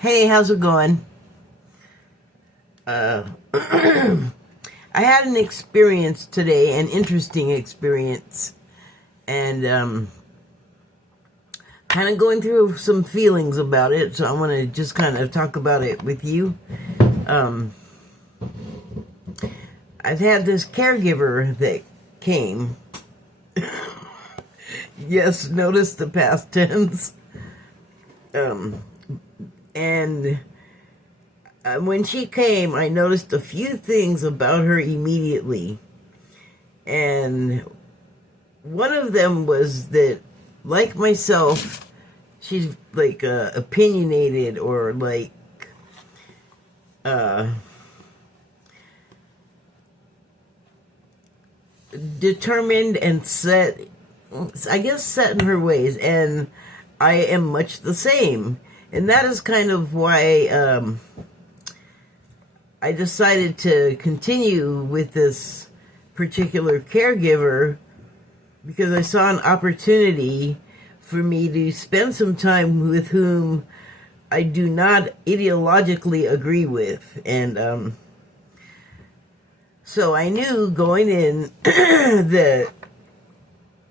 Hey, how's it going? Uh, I had an experience today, an interesting experience, and kind of going through some feelings about it, so I want to just kind of talk about it with you. Um, I've had this caregiver that came. Yes, notice the past tense. And when she came, I noticed a few things about her immediately. And one of them was that, like myself, she's like opinionated or like determined and set, I guess, set in her ways. And I am much the same. And that is kind of why I decided to continue with this particular caregiver, because I saw an opportunity for me to spend some time with whom I do not ideologically agree with. And so I knew going in that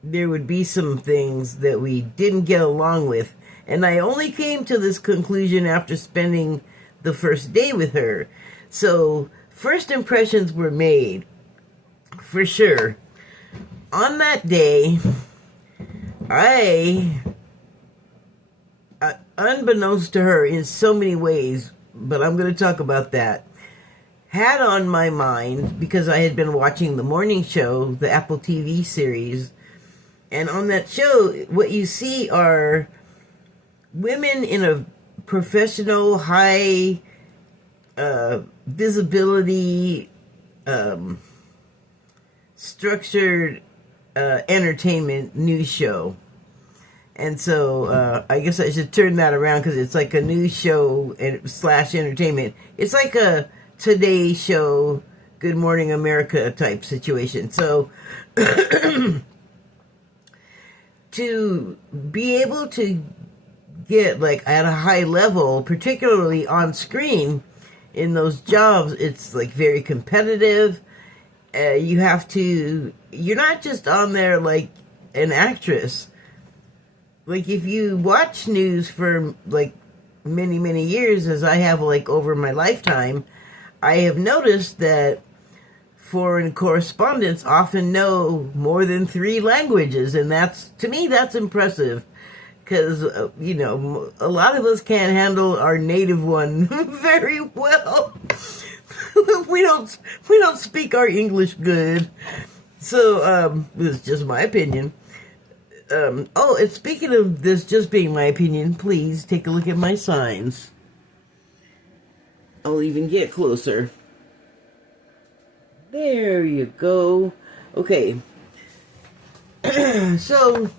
there would be some things that we didn't get along with. And I only came to this conclusion after spending the first day with her. So first impressions were made, for sure. On that day, I, unbeknownst to her in so many ways, but I'm going to talk about that, had on my mind, because I had been watching the morning show, the Apple TV series, and on that show, what you see are women in a professional, high visibility, structured entertainment news show. And so I guess I should turn that around, because it's like a news show slash entertainment. It's like a Today Show, Good Morning America type situation. So to be able to get like at a high level, particularly on screen in those jobs, it's like very competitive. You have to, you're not just on there like an actress. Like if you watch news for like many, many years, as I have like over my lifetime, I have noticed that foreign correspondents often know more than 3 languages. And that's, to me, that's impressive. Because, you know, a lot of us can't handle our native one very well. we don't speak our English good. So, it's just my opinion. And speaking of this just being my opinion, please take a look at my signs. I'll even get closer. There you go. Okay. So,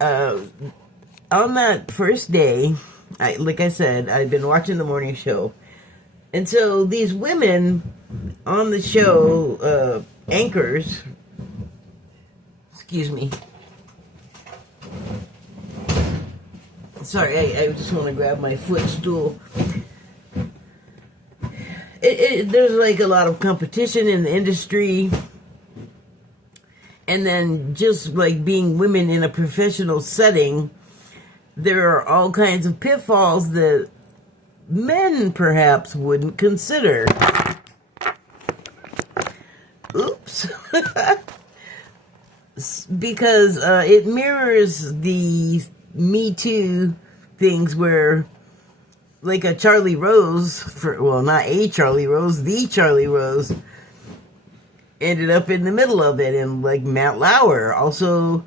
on that first day, like I said, I'd been watching the morning show. And so these women on the show, anchors, excuse me. Sorry, I just want to grab my footstool. There's like a lot of competition in the industry. And then just like being women in a professional setting, there are all kinds of pitfalls that men perhaps wouldn't consider. Oops. Because it mirrors the Me Too things where like a Charlie Rose, not a Charlie Rose, the Charlie Rose, ended up in the middle of it. And like Matt Lauer, also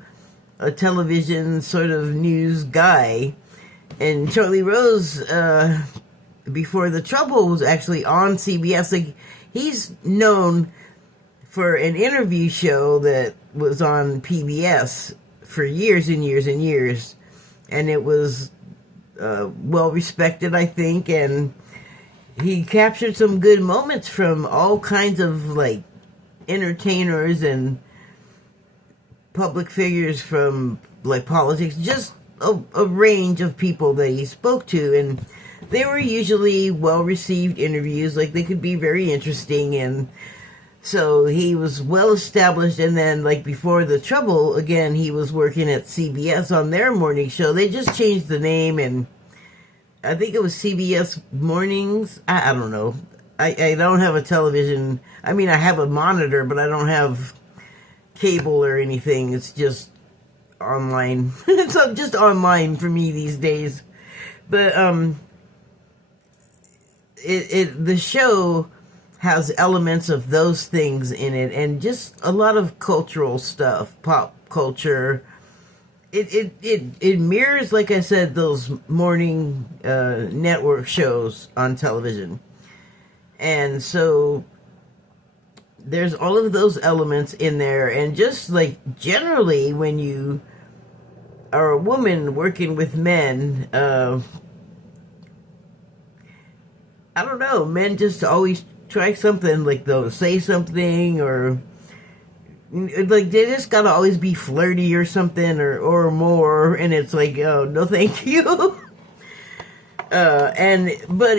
a television sort of news guy. And Charlie Rose, before the Trouble, was actually on CBS. Like, he's known for an interview show that was on PBS for years and years and years. And it was well respected, I think. And he captured some good moments from all kinds of like entertainers and public figures from like politics, just a range of people that he spoke to, and they were usually well-received interviews. Like, they could be very interesting, and so he was well-established. And then, like, before the trouble, again, he was working at CBS on their morning show. They just changed the name, and I think it was CBS Mornings. I don't know. I don't have a television. I mean, I have a monitor, but I don't have cable or anything. It's just online. It's just online for me these days. But the show has elements of those things in it, and just a lot of cultural stuff, pop culture. It mirrors, like I said, those morning network shows on television. And so there's all of those elements in there. And just like generally when you are a woman working with men, I don't know, men just always try something, like they'll say something, or like they just gotta always be flirty or something, or more, and it's like, oh, no thank you. But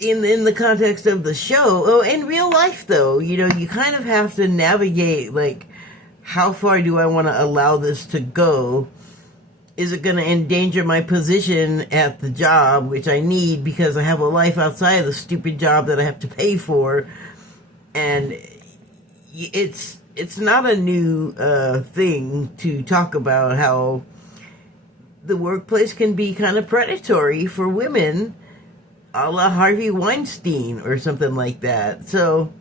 in the context of the show, in real life though, you know, you kind of have to navigate, like, how far do I want to allow this to go? Is it going to endanger my position at the job, which I need because I have a life outside of the stupid job that I have to pay for? And it's not a new thing to talk about how the workplace can be kind of predatory for women, a la Harvey Weinstein or something like that. So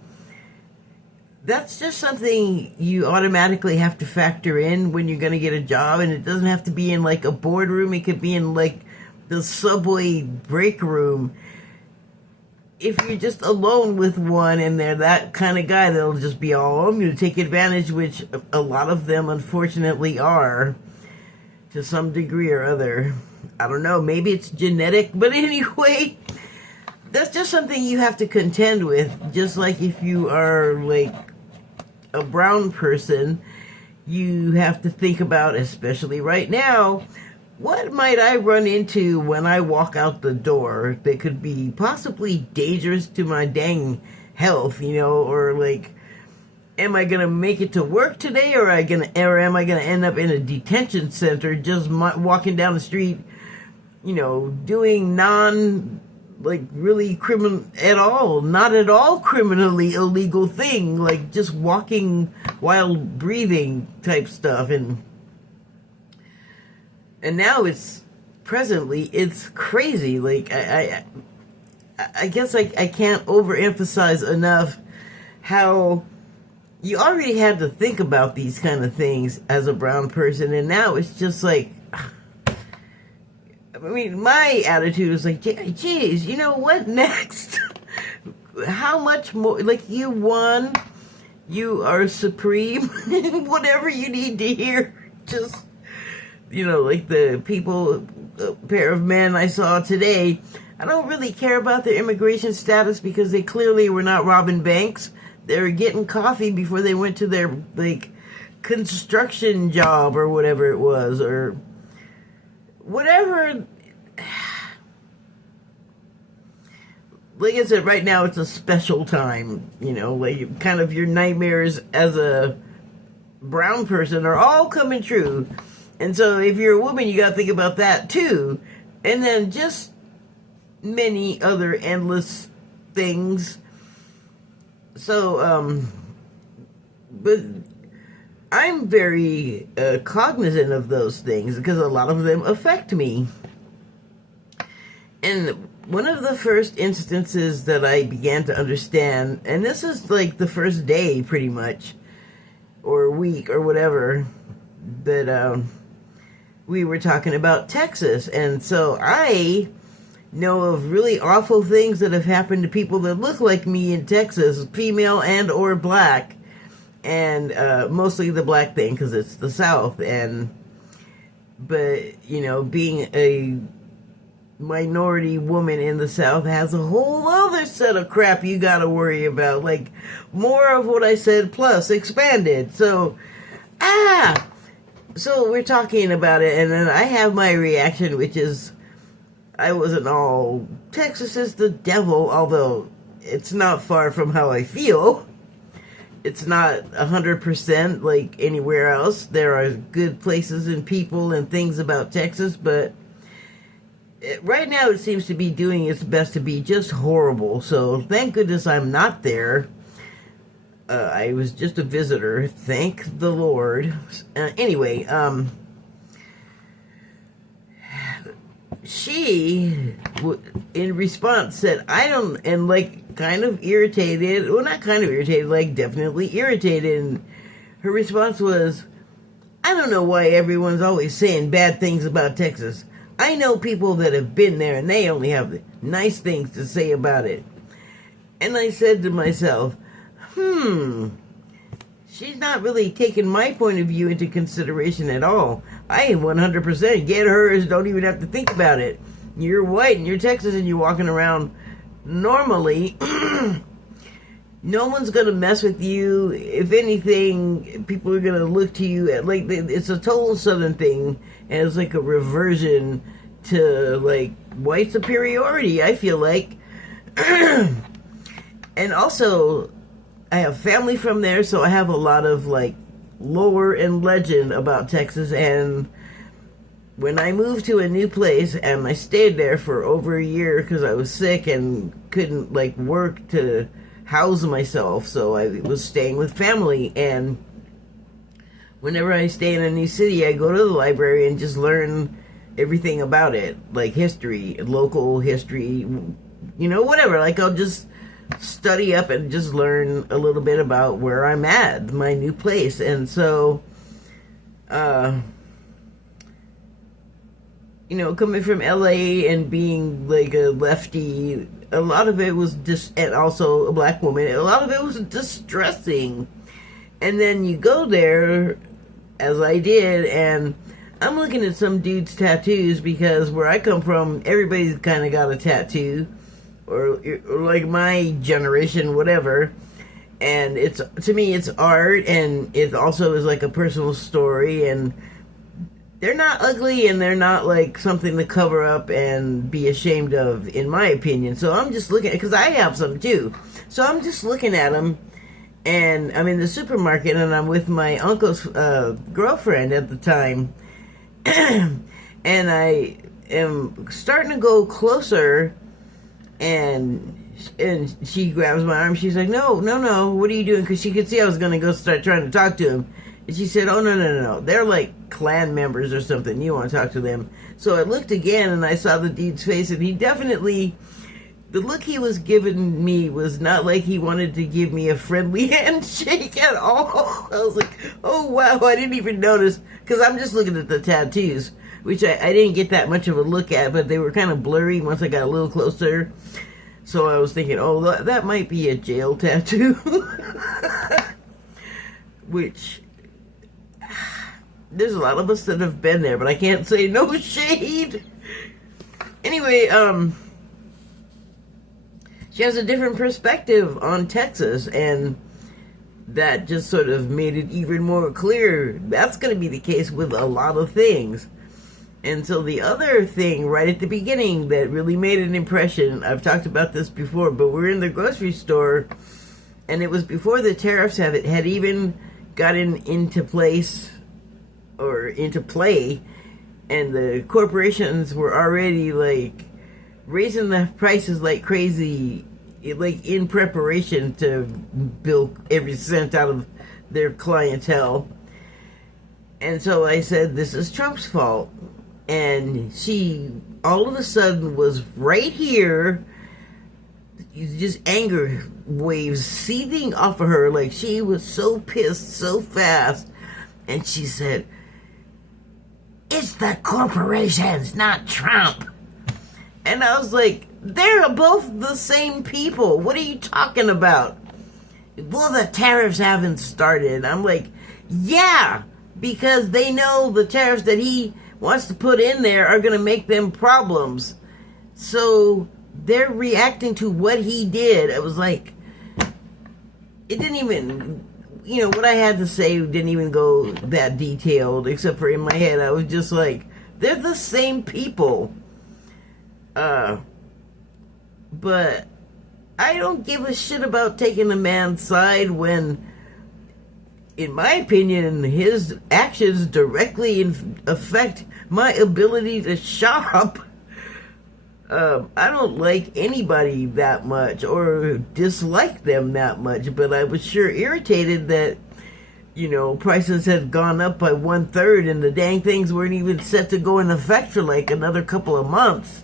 that's just something you automatically have to factor in when you're going to get a job. And it doesn't have to be in like a boardroom. It could be in like the subway break room. If you're just alone with one and they're that kind of guy, they'll just be all, I'm going to take advantage, which a lot of them unfortunately are to some degree or other. I don't know, maybe it's genetic, but anyway, that's just something you have to contend with. Just like if you are like a brown person, you have to think about, especially right now, what might I run into when I walk out the door that could be possibly dangerous to my dang health, you know, or like, am I gonna make it to work today, or am I gonna end up in a detention center just walking down the street, you know, doing really criminal at all, not at all criminally illegal thing, like just walking while breathing type stuff. And now it's crazy. Like, I guess I can't overemphasize enough how you already had to think about these kind of things as a brown person, and now it's just like, I mean, my attitude was like, geez, you know what next? How much more? Like, you won, you are supreme, whatever you need to hear. Just, you know, like the a pair of men I saw today, I don't really care about their immigration status because they clearly were not robbing banks. They were getting coffee before they went to their, like, construction job or whatever it was, or whatever. Like I said, right now it's a special time, you know, like kind of your nightmares as a brown person are all coming true. And so if you're a woman, you got to think about that too. And then just many other endless things. So, but I'm very cognizant of those things because a lot of them affect me. And one of the first instances that I began to understand, and this is like the first day pretty much, or week or whatever, that we were talking about Texas. And so I know of really awful things that have happened to people that look like me in Texas, female and or black, and mostly the black thing because it's the South. But you know, being a minority woman in the South has a whole other set of crap you gotta worry about, like more of what I said plus expanded. So So we're talking about it, and then I have my reaction, which is I wasn't all Texas is the devil, although it's not far from how I feel. It's not 100% like anywhere else. There are good places and people and things about Texas, but right now it seems to be doing its best to be just horrible. So thank goodness I'm not there. I was just a visitor. Thank the Lord. Anyway, she, in response, said, I don't, and like kind of irritated, well, not kind of irritated, like definitely irritated. And her response was, I don't know why everyone's always saying bad things about Texas. I know people that have been there and they only have nice things to say about it. And I said to myself, she's not really taking my point of view into consideration at all. I 100% get hers, don't even have to think about it. You're white and you're Texas and you're walking around normally. No one's going to mess with you. If anything, people are going to look to you at, like, it's a total Southern thing, and it's like a reversion to, like, white superiority, I feel like. And also, I have family from there, so I have a lot of, like, lore and legend about Texas. And when I moved to a new place, and I stayed there for over a year because I was sick and couldn't, like, work to house myself, so I was staying with family. And whenever I stay in a new city, I go to the library and just learn everything about it, like history, local history, you know, whatever. Like, I'll just study up and just learn a little bit about where I'm at, my new place. And so, you know, coming from LA and being like a lefty, a lot of it was just, and also a black woman, a lot of it was distressing. And then you go there, as I did, and I'm looking at some dude's tattoos, because where I come from, everybody's kind of got a tattoo, or like my generation, whatever. And it's, to me, it's art, and it also is like a personal story, and they're not ugly, and they're not like something to cover up and be ashamed of, in my opinion. So I'm just looking, because I have some too. So I'm just looking at them, and I'm in the supermarket, and I'm with my uncle's girlfriend at the time, and I am starting to go closer, and she grabs my arm. She's like, no, what are you doing? Because she could see I was going to go start trying to talk to him. And she said, oh, no. They're like clan members or something. You want to talk to them. So I looked again, and I saw the dude's face, and he definitely, the look he was giving me was not like he wanted to give me a friendly handshake at all. I was like, oh, wow, I didn't even notice, because I'm just looking at the tattoos, which I didn't get that much of a look at, but they were kind of blurry once I got a little closer. So I was thinking, oh, that might be a jail tattoo. Which, there's a lot of us that have been there, but I can't say no shade. Anyway, she has a different perspective on Texas, and that just sort of made it even more clear that's going to be the case with a lot of things. And so the other thing right at the beginning that really made an impression, I've talked about this before, but we're in the grocery store, and it was before the tariffs had even gotten into place, or into play, and the corporations were already like raising the prices like crazy, like in preparation to bilk every cent out of their clientele. And so I said, this is Trump's fault. And she all of a sudden was right here, just anger waves seething off of her, like she was so pissed so fast. And she said, it's the corporations, not Trump. And I was like, they're both the same people. What are you talking about? Well, the tariffs haven't started. I'm like, yeah, because they know the tariffs that he wants to put in there are going to make them problems. So they're reacting to what he did. It was like, it didn't even, what I had to say didn't even go that detailed, except for in my head, I was just like, they're the same people. But I don't give a shit about taking a man's side when, in my opinion, his actions directly affect my ability to shop. I don't like anybody that much or dislike them that much, but I was sure irritated that, prices had gone up by 1/3 and the dang things weren't even set to go in effect for like another couple of months.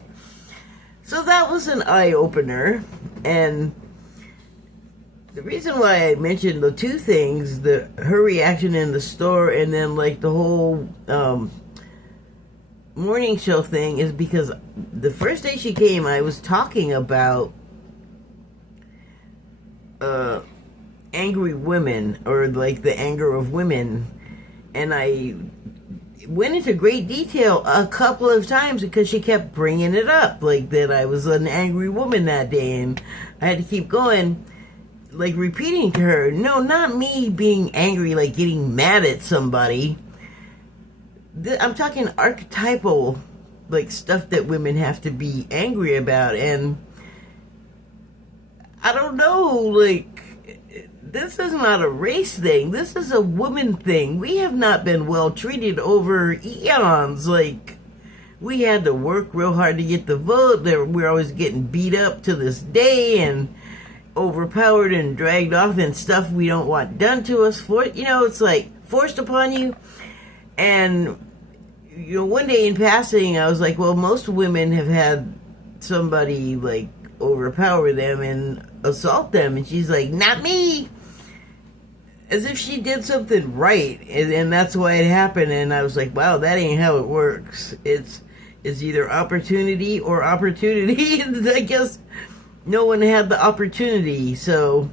So that was an eye-opener, and the reason why I mentioned the two things, her reaction in the store and then like the whole morning show thing, is because the first day she came, I was talking about angry women, or like the anger of women, and I went into great detail a couple of times because she kept bringing it up, like that I was an angry woman that day, and I had to keep going, like repeating to her, no, not me being angry, like getting mad at somebody. I'm talking archetypal, like stuff that women have to be angry about, and I don't know, like, this is not a race thing. This is a woman thing. We have not been well treated over eons. Like, we had to work real hard to get the vote. We're always getting beat up to this day and overpowered and dragged off and stuff we don't want done to us. It's like forced upon you. And, one day in passing, I was like, well, most women have had somebody, like, overpower them and assault them. And she's like, not me. As if she did something right. And that's why it happened. And I was like, wow, that ain't how it works. It's either opportunity or opportunity. And I guess no one had the opportunity. So,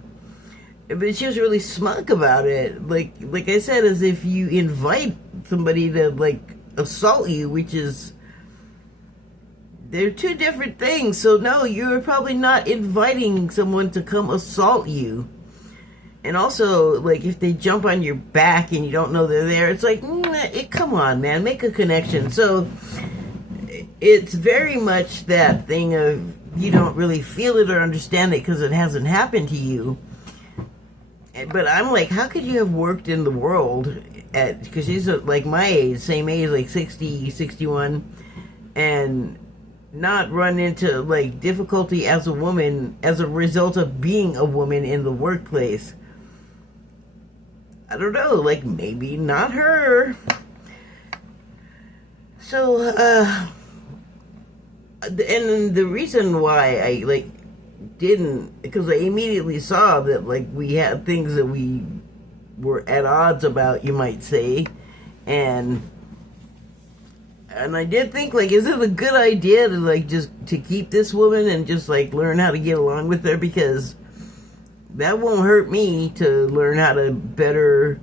but she was really smug about it. Like I said, as if you invite somebody to, like, assault you, which is, they're two different things. So no, you're probably not inviting someone to come assault you. And also, like, if they jump on your back and you don't know they're there, it's like, come on, man, make a connection. So it's very much that thing of, you don't really feel it or understand it because it hasn't happened to you. But I'm like, how could you have worked in the world because she's like my age, same age, like 60, 61, and not run into, like, difficulty as a woman as a result of being a woman in the workplace? I don't know, like, maybe not her. So, and the reason why I, like, didn't, because I immediately saw that, like, we had things that we were at odds about, you might say, and I did think, like, is it a good idea to, like, just to keep this woman and just, like, learn how to get along with her? Because that won't hurt me to learn how to better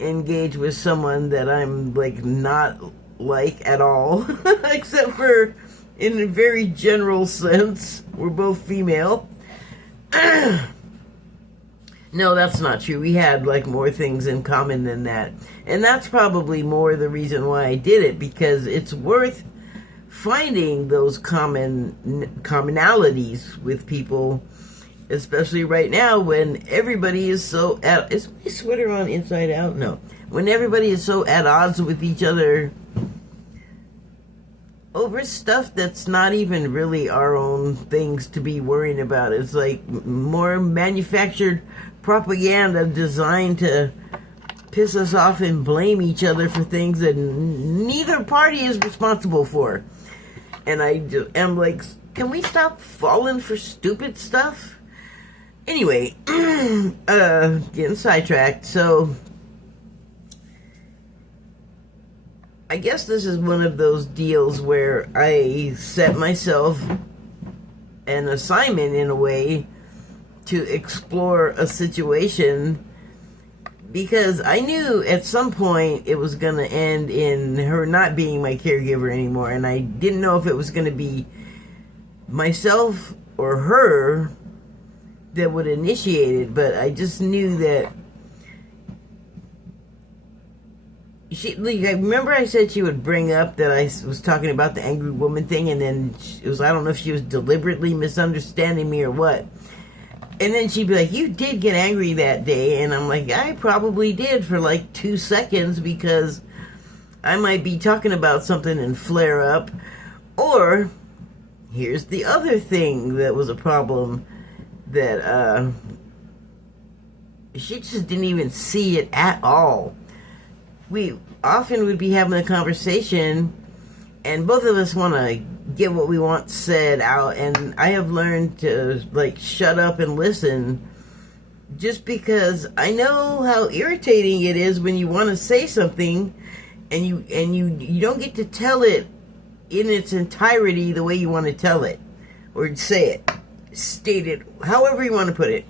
engage with someone that I'm, like, not like at all, except for in a very general sense. We're both female. No, that's not true. We had, like, more things in common than that. And that's probably more the reason why I did it, because it's worth finding those commonalities with people, especially right now when everybody is so at... Is my sweater on inside out? No. When everybody is so at odds with each other over stuff that's not even really our own things to be worrying about. It's like more manufactured propaganda designed to piss us off and blame each other for things that neither party is responsible for. And I'm like, can we stop falling for stupid stuff? Anyway, getting sidetracked. So I guess this is one of those deals where I set myself an assignment in a way to explore a situation, because I knew at some point it was going to end in her not being my caregiver anymore, and I didn't know if it was going to be myself or her that would initiate it, but I just knew that I remember I said she would bring up that I was talking about the angry woman thing, and then it was, I don't know if she was deliberately misunderstanding me or what. And then she'd be like, you did get angry that day. And I'm like, I probably did for like 2 seconds, because I might be talking about something and flare up. Or, here's the other thing that was a problem, that she just didn't even see it at all. We often would be having a conversation, and both of us want to get what we want said out, and I have learned to like shut up and listen, just because I know how irritating it is when you want to say something and you don't get to tell it in its entirety the way you want to tell it, or say it, state it, however you want to put it.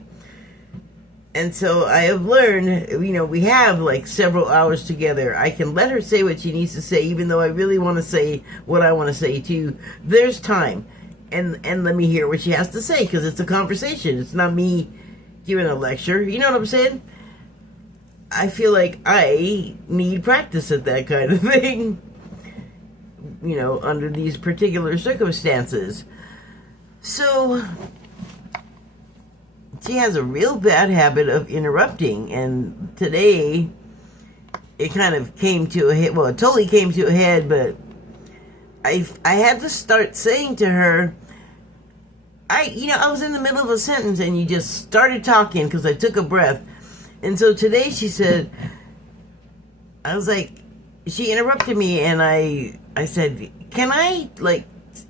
And so I have learned, we have like several hours together. I can let her say what she needs to say, even though I really want to say what I want to say too. There's time. And let me hear what she has to say, because it's a conversation. It's not me giving a lecture. You know what I'm saying? I feel like I need practice at that kind of thing, under these particular circumstances. So she has a real bad habit of interrupting, and today it kind of came to a head. Well, it totally came to a head, but I had to start saying to her, I was in the middle of a sentence and you just started talking because I took a breath. And so today she said, I was like, she interrupted me, and I said, can I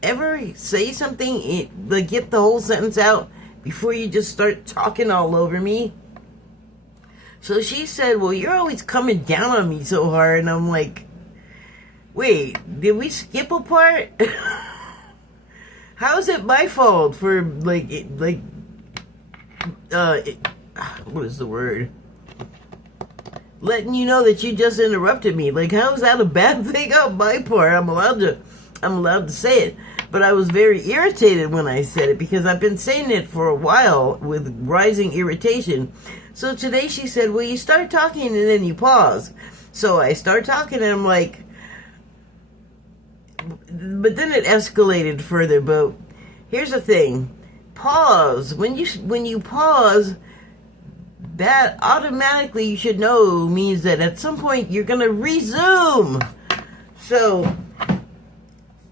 ever say something, get the whole sentence out before you just start talking all over me? So she said, well, you're always coming down on me so hard. And I'm like, wait, did we skip a part? How is it my fault for, what is the word? Letting you know that you just interrupted me. Like, how is that a bad thing on my part? I'm allowed to say it. But I was very irritated when I said it, because I've been saying it for a while with rising irritation. So today she said, well, you start talking and then you pause. So I start talking and I'm like, but then it escalated further. But here's the thing. Pause. When you pause, that automatically, you should know, means that at some point you're going to resume. So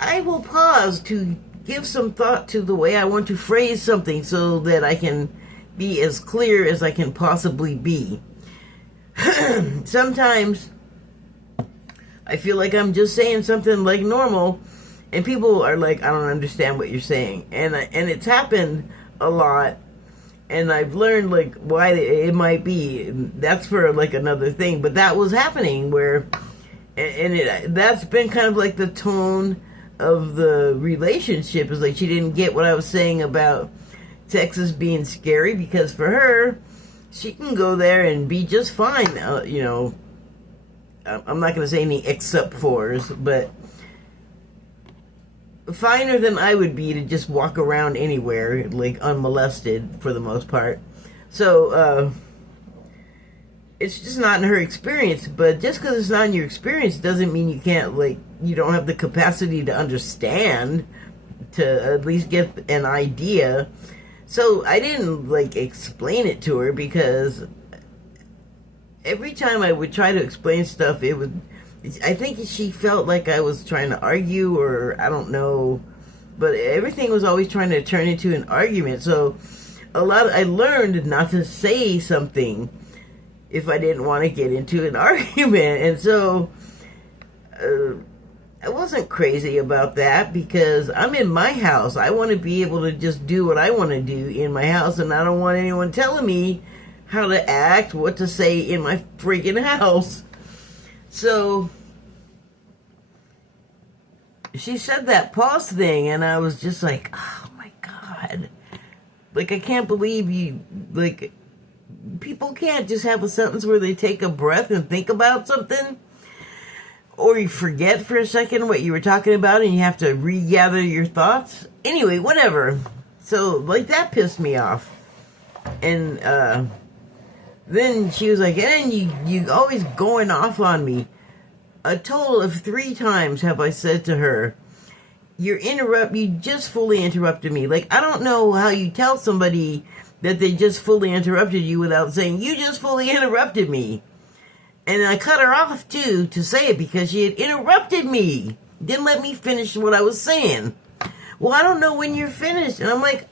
I will pause to give some thought to the way I want to phrase something, so that I can be as clear as I can possibly be. Sometimes I feel like I'm just saying something like normal, and people are like, I don't understand what you're saying. And it's happened a lot, and I've learned why it might be. That's for another thing, but that was happening where, that's been kind of like the tone of the relationship, is like she didn't get what I was saying about Texas being scary, because for her, she can go there and be just fine. I'm not going to say any except fors, but finer than I would be to just walk around anywhere unmolested for the most part. So it's just not in her experience. But just because it's not in your experience doesn't mean you can't you don't have the capacity to understand, to at least get an idea. So I didn't explain it to her, because every time I would try to explain stuff, I think she felt like I was trying to argue, or I don't know, but everything was always trying to turn into an argument. So I learned not to say something if I didn't want to get into an argument. And so I wasn't crazy about that, because I'm in my house. I want to be able to just do what I want to do in my house, and I don't want anyone telling me how to act, what to say in my freaking house. So she said that pause thing, and I was just like, oh my God. I can't believe you, people can't just have a sentence where they take a breath and think about something, or you forget for a second what you were talking about and you have to regather your thoughts. Anyway, whatever. So, that pissed me off. And then she was like, and you always going off on me. A total of 3 times have I said to her, you just fully interrupted me. Like, I don't know how you tell somebody that they just fully interrupted you without saying, you just fully interrupted me. And I cut her off, too, to say it because she had interrupted me. Didn't let me finish what I was saying. Well, I don't know when you're finished. And I'm like,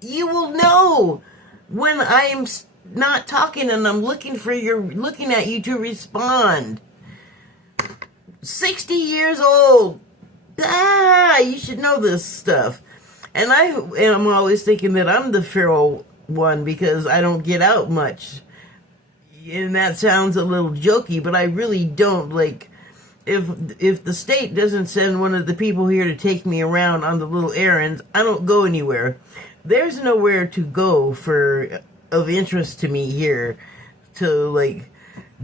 you will know when I'm not talking and I'm looking at you to respond. 60 years old. You should know this stuff. And I'm always thinking that I'm the feral one because I don't get out much. And that sounds a little jokey, but I really don't. Like, if the state doesn't send one of the people here to take me around on the little errands, I don't go anywhere. There's nowhere to go of interest to me here to, like,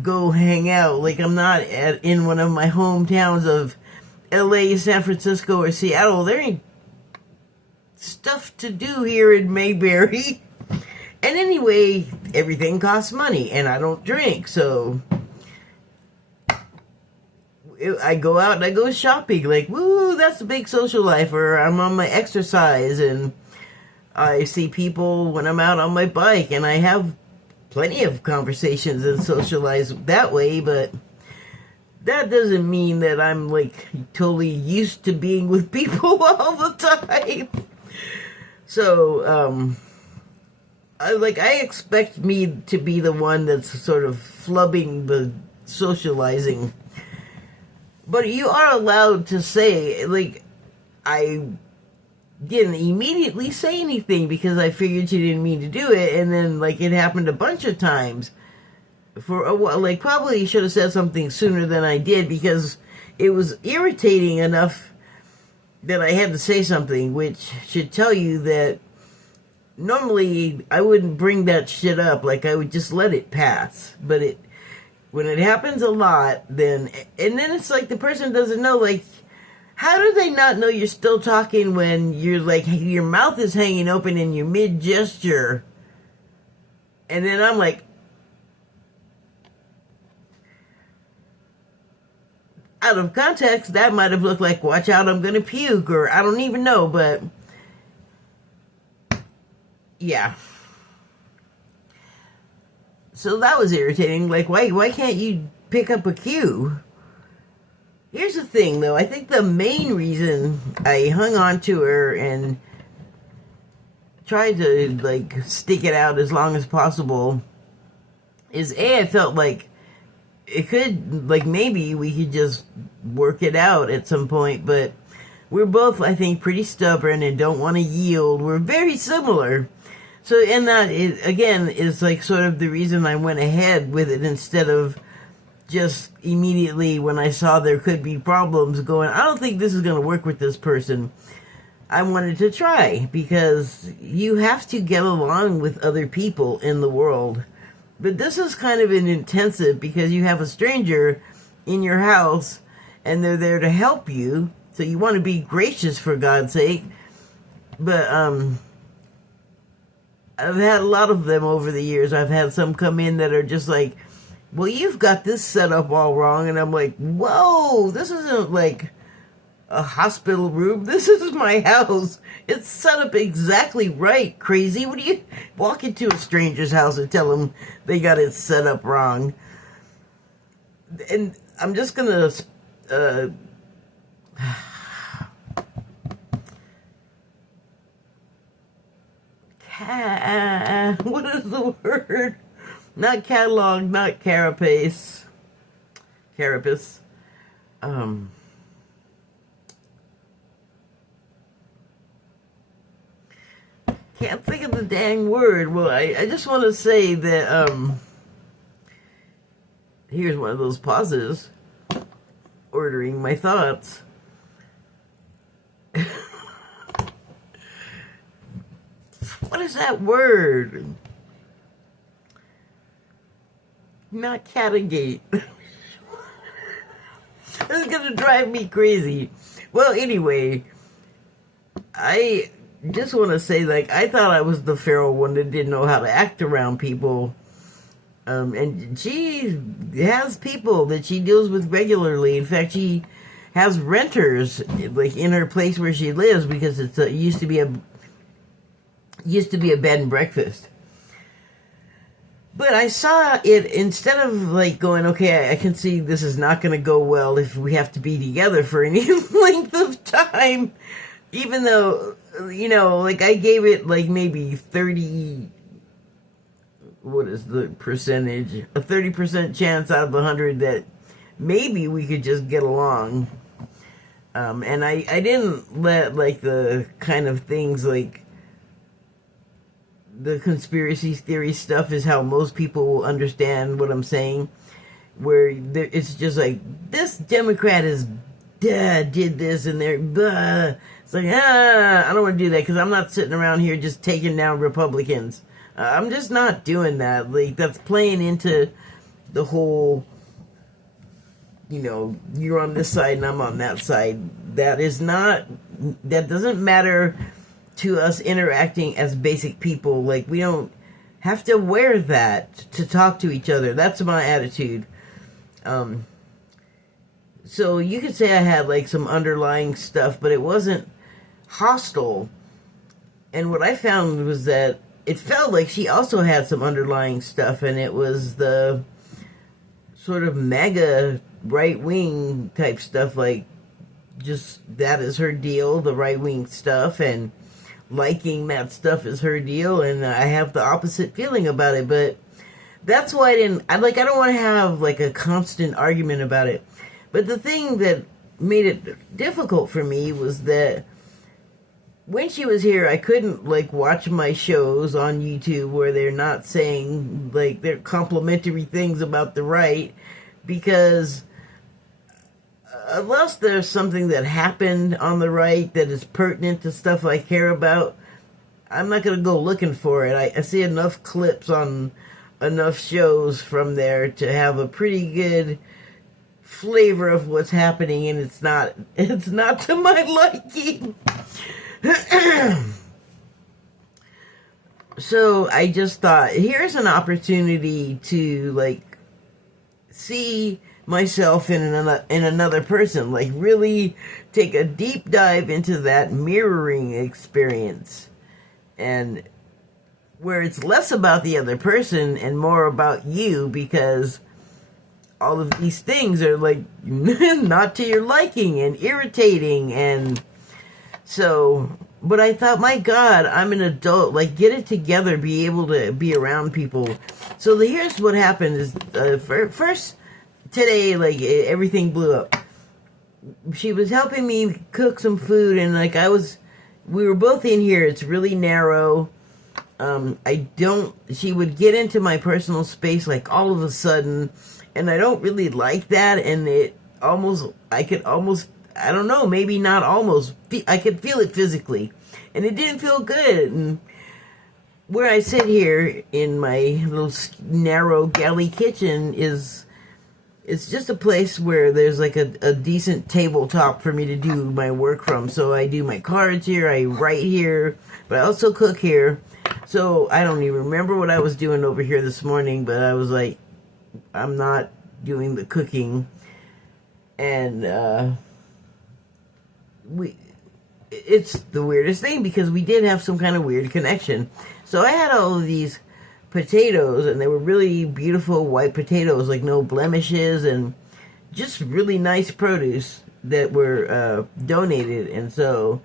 go hang out. Like, I'm not in one of my hometowns of LA, San Francisco, or Seattle. There ain't stuff to do here in Mayberry. And anyway, everything costs money, and I don't drink, so I go out and I go shopping, like, woo, that's a big social life, or I'm on my exercise, and I see people when I'm out on my bike, and I have plenty of conversations and socialize that way, but that doesn't mean that I'm, like, totally used to being with people all the time. So, I expect me to be the one that's sort of flubbing the socializing. But you are allowed to say, like, I didn't immediately say anything because I figured you didn't mean to do it, and then, like, it happened a bunch of times. For a while, like, probably should have said something sooner than I did because it was irritating enough that I had to say something, which should tell you that normally I wouldn't bring that shit up. Like, I would just let it pass. But when it happens a lot, then it's like the person doesn't know, like, how do they not know you're still talking when you're, like, your mouth is hanging open in your mid-gesture? And then I'm like, out of context, that might have looked like, watch out, I'm gonna puke, or I don't even know, but yeah. So that was irritating. Like, why can't you pick up a cue? Here's the thing, though. I think the main reason I hung on to her and tried to, like, stick it out as long as possible is, I felt like it could, like, maybe we could just work it out at some point, but we're both, I think, pretty stubborn and don't want to yield. We're very similar. So, and that is, again, is, like, sort of the reason I went ahead with it instead of just immediately when I saw there could be problems going, I don't think this is going to work with this person. I wanted to try because you have to get along with other people in the world. But this is kind of an intensive because you have a stranger in your house and they're there to help you. So you want to be gracious, for God's sake. But I've had a lot of them over the years. I've had some come in that are just like, well, you've got this set up all wrong. And I'm like, whoa, this isn't like a hospital room. This is my house. It's set up exactly right, crazy. What do you walk into a stranger's house and tell them they got it set up wrong? And I'm just gonna what is the word? Not catalog, not carapace. Carapace. Can't think of the dang word. Well, I just want to say that, here's one of those pauses. Ordering my thoughts. What is that word? Not catigate. This is gonna drive me crazy. Well, anyway, I just want to say, like, I thought I was the feral one that didn't know how to act around people. And she has people that she deals with regularly. In fact, she has renters like in her place where she lives because it's used to be a bed and breakfast. But I saw it, instead of like going, okay, I can see this is not going to go well if we have to be together for any length of time, even though, like I gave it like maybe 30, what is the percentage? A 30% chance out of 100 that maybe we could just get along. And I didn't let like the kind of things like the conspiracy theory stuff is how most people will understand what I'm saying, where it's just like, this Democrat did this and they're, it's like, I don't want to do that because I'm not sitting around here just taking down Republicans. I'm just not doing that. Like, that's playing into the whole, you're on this side and I'm on that side. That doesn't matter to us interacting as basic people. Like, we don't have to wear that to talk to each other. That's my attitude. So you could say I had like some underlying stuff, but it wasn't hostile. And what I found was that it felt like she also had some underlying stuff, and it was the sort of MAGA right-wing type stuff, like just that is her deal, the right-wing stuff, and liking that stuff is her deal, and I have the opposite feeling about it. But that's why I don't want to have like a constant argument about it. But the thing that made it difficult for me was that when she was here, I couldn't like watch my shows on YouTube where they're not saying like they're complimentary things about the right, because unless there's something that happened on the right that is pertinent to stuff I care about, I'm not going to go looking for it. I see enough clips on enough shows from there to have a pretty good flavor of what's happening, and it's not to my liking. So I just thought, here's an opportunity to like see myself in another person, like really take a deep dive into that mirroring experience, and where it's less about the other person and more about you, because all of these things are like not to your liking and irritating. And so, but I thought, my God, I'm an adult, like get it together, be able to be around people. So here's what happened is, first today, like everything blew up. She was helping me cook some food, and like we were both in here. It's really narrow. She would get into my personal space like all of a sudden, and I don't really like that. And I don't know, maybe not almost, I could feel it physically, and it didn't feel good. And where I sit here in my little narrow galley kitchen it's just a place where there's like a decent tabletop for me to do my work from. So I do my cards here, I write here, but I also cook here. So I don't even remember what I was doing over here this morning, but I was like, I'm not doing the cooking. And it's the weirdest thing, because we did have some kind of weird connection. So I had all of these potatoes, and they were really beautiful white potatoes, like no blemishes, and just really nice produce that were donated. And so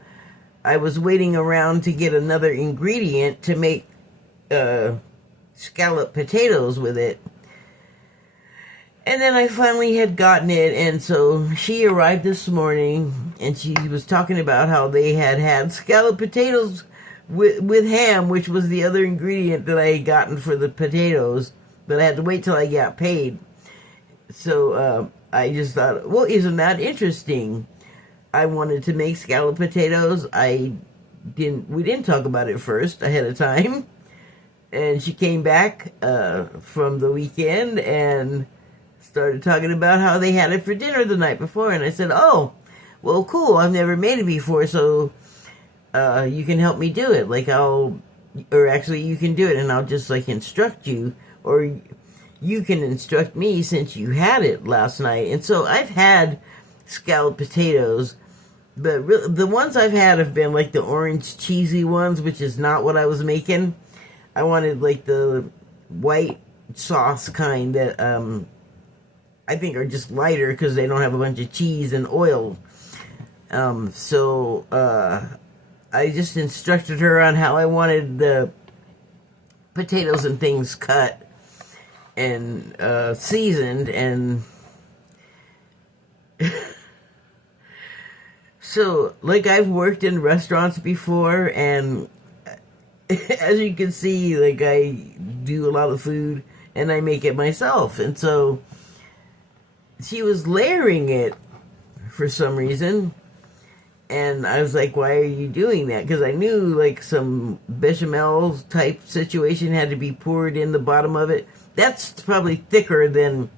I was waiting around to get another ingredient to make scalloped potatoes with it. And then I finally had gotten it, and so she arrived this morning, and she was talking about how they had scalloped potatoes with ham, which was the other ingredient that I had gotten for the potatoes, but I had to wait till I got paid. So I just thought, well, isn't that interesting? I wanted to make scalloped potatoes. We didn't talk about it first ahead of time, and she came back from the weekend and started talking about how they had it for dinner the night before, and I said, oh, well, cool, I've never made it before, so you can help me do it. Like, or actually you can do it and I'll just like instruct you, or you can instruct me since you had it last night. And so I've had scalloped potatoes, but the ones I've had have been like the orange cheesy ones, which is not what I was making. I wanted like the white sauce kind that I think are just lighter because they don't have a bunch of cheese and oil. So I just instructed her on how I wanted the potatoes and things cut and seasoned, and so like I've worked in restaurants before, and as you can see, like I do a lot of food and I make it myself. And so she was layering it for some reason, and I was like, why are you doing that? Because I knew like some bechamel type situation had to be poured in the bottom of it. That's probably thicker than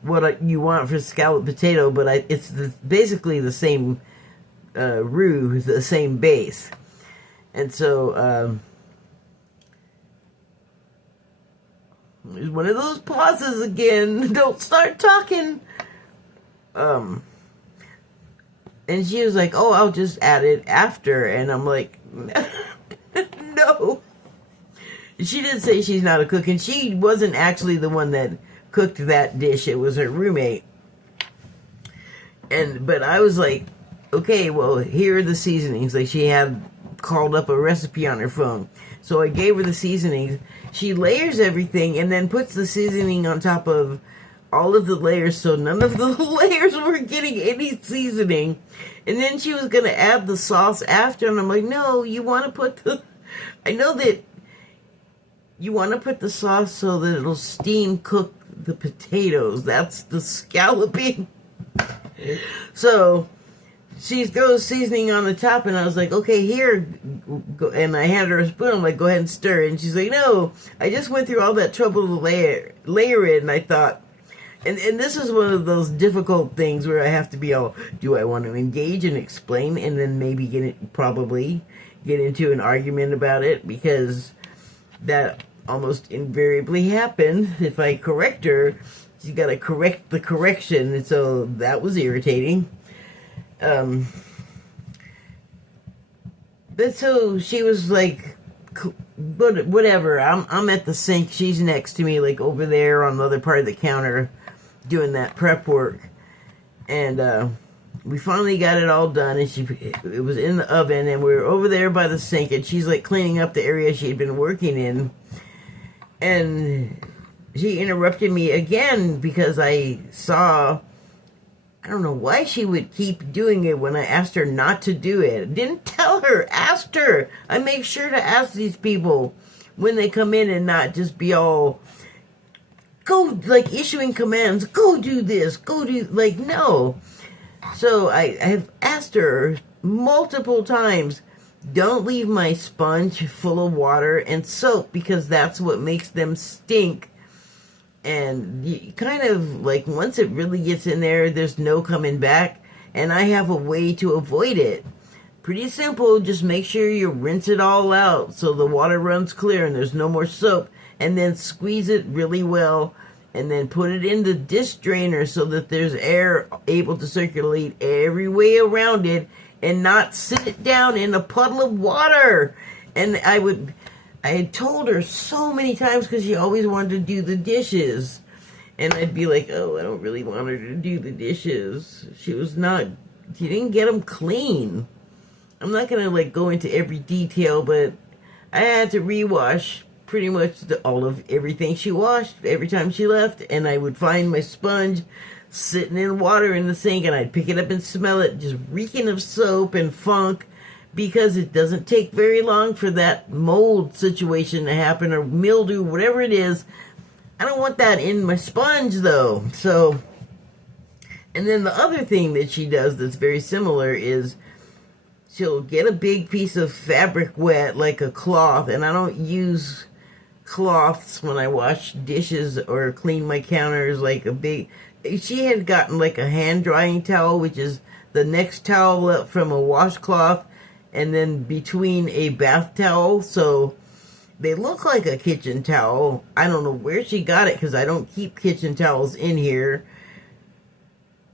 what you want for scalloped potato, but it's basically the same roux, the same base. And so one of those pauses again. Don't start talking. And she was like, oh, I'll just add it after. And I'm like, no. She did say she's not a cook, and she wasn't actually the one that cooked that dish. It was her roommate. But I was like, okay, well, here are the seasonings. Like, she had called up a recipe on her phone. So I gave her the seasonings. She layers everything and then puts the seasoning on top of all of the layers, so none of the layers were getting any seasoning. And then she was going to add the sauce after, and I'm like, no, you want to put I know that you want to put the sauce so that it'll steam cook the potatoes. That's the scalloping. So she throws seasoning on the top, and I was like, okay, here. And I handed her a spoon. I'm like, go ahead and stir it. And she's like, no, I just went through all that trouble to layer it. And I thought, and this is one of those difficult things where I have to be all, do I want to engage and explain, and then maybe probably get into an argument about it, because that almost invariably happens. If I correct her, she's got to correct the correction, and so that was irritating. But so she was like, whatever, I'm at the sink, she's next to me, like over there on the other part of the counter doing that prep work. And we finally got it all done, and it was in the oven, and we were over there by the sink, and she's like cleaning up the area she had been working in. And she interrupted me again because I saw, I don't know why she would keep doing it when I asked her not to do it. Didn't tell her, asked her. I make sure to ask these people when they come in and not just be all, go, like issuing commands, go do this, go do, like, no. So I have asked her multiple times, don't leave my sponge full of water and soap, because that's what makes them stink. And you kind of, like, once it really gets in there, there's no coming back. And I have a way to avoid it. Pretty simple. Just make sure you rinse it all out so the water runs clear and there's no more soap. And then squeeze it really well. And then put it in the dish drainer so that there's air able to circulate every way around it. And not sit it down in a puddle of water. And I had told her so many times, because she always wanted to do the dishes. And I'd be like, oh, I don't really want her to do the dishes. She didn't get them clean. I'm not going to, like, go into every detail, but I had to rewash pretty much all of everything she washed every time she left. And I would find my sponge sitting in water in the sink, and I'd pick it up and smell it, just reeking of soap and funk, because it doesn't take very long for that mold situation to happen, or mildew, whatever it is. I don't want that in my sponge, though. So, and then the other thing that she does that's very similar is she'll get a big piece of fabric wet, like a cloth, and I don't use cloths when I wash dishes or clean my counters, like a big... She had gotten like a hand drying towel, which is the next towel up from a washcloth, and then between a bath towel. So they look like a kitchen towel. I don't know where she got it because I don't keep kitchen towels in here.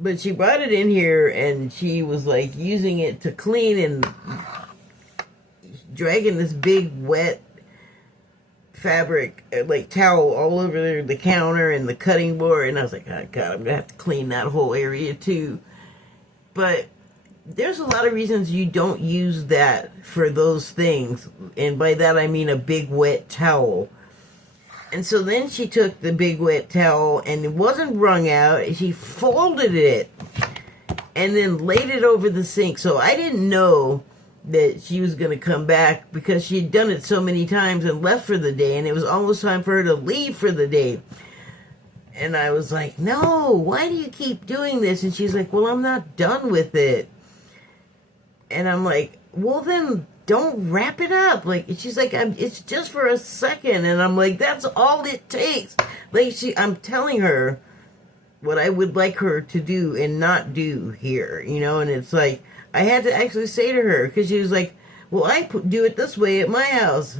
But she brought it in here and she was like using it to clean and dragging this big wet fabric, like towel, all over the counter and the cutting board. And I was like, oh God, I'm going to have to clean that whole area too. But there's a lot of reasons you don't use that for those things. And by that I mean a big wet towel. And so then she took the big wet towel and it wasn't wrung out. She folded it and then laid it over the sink. So I didn't know that she was going to come back because she had done it so many times and left for the day. And it was almost time for her to leave for the day. And I was like, no, why do you keep doing this? And she's like, well, I'm not done with it. And I'm like, well, then don't wrap it up. Like, she's like, it's just for a second. And I'm like, that's all it takes. Like, I'm telling her what I would like her to do and not do here, you know? And it's like, I had to actually say to her, because she was like, well, I do it this way at my house.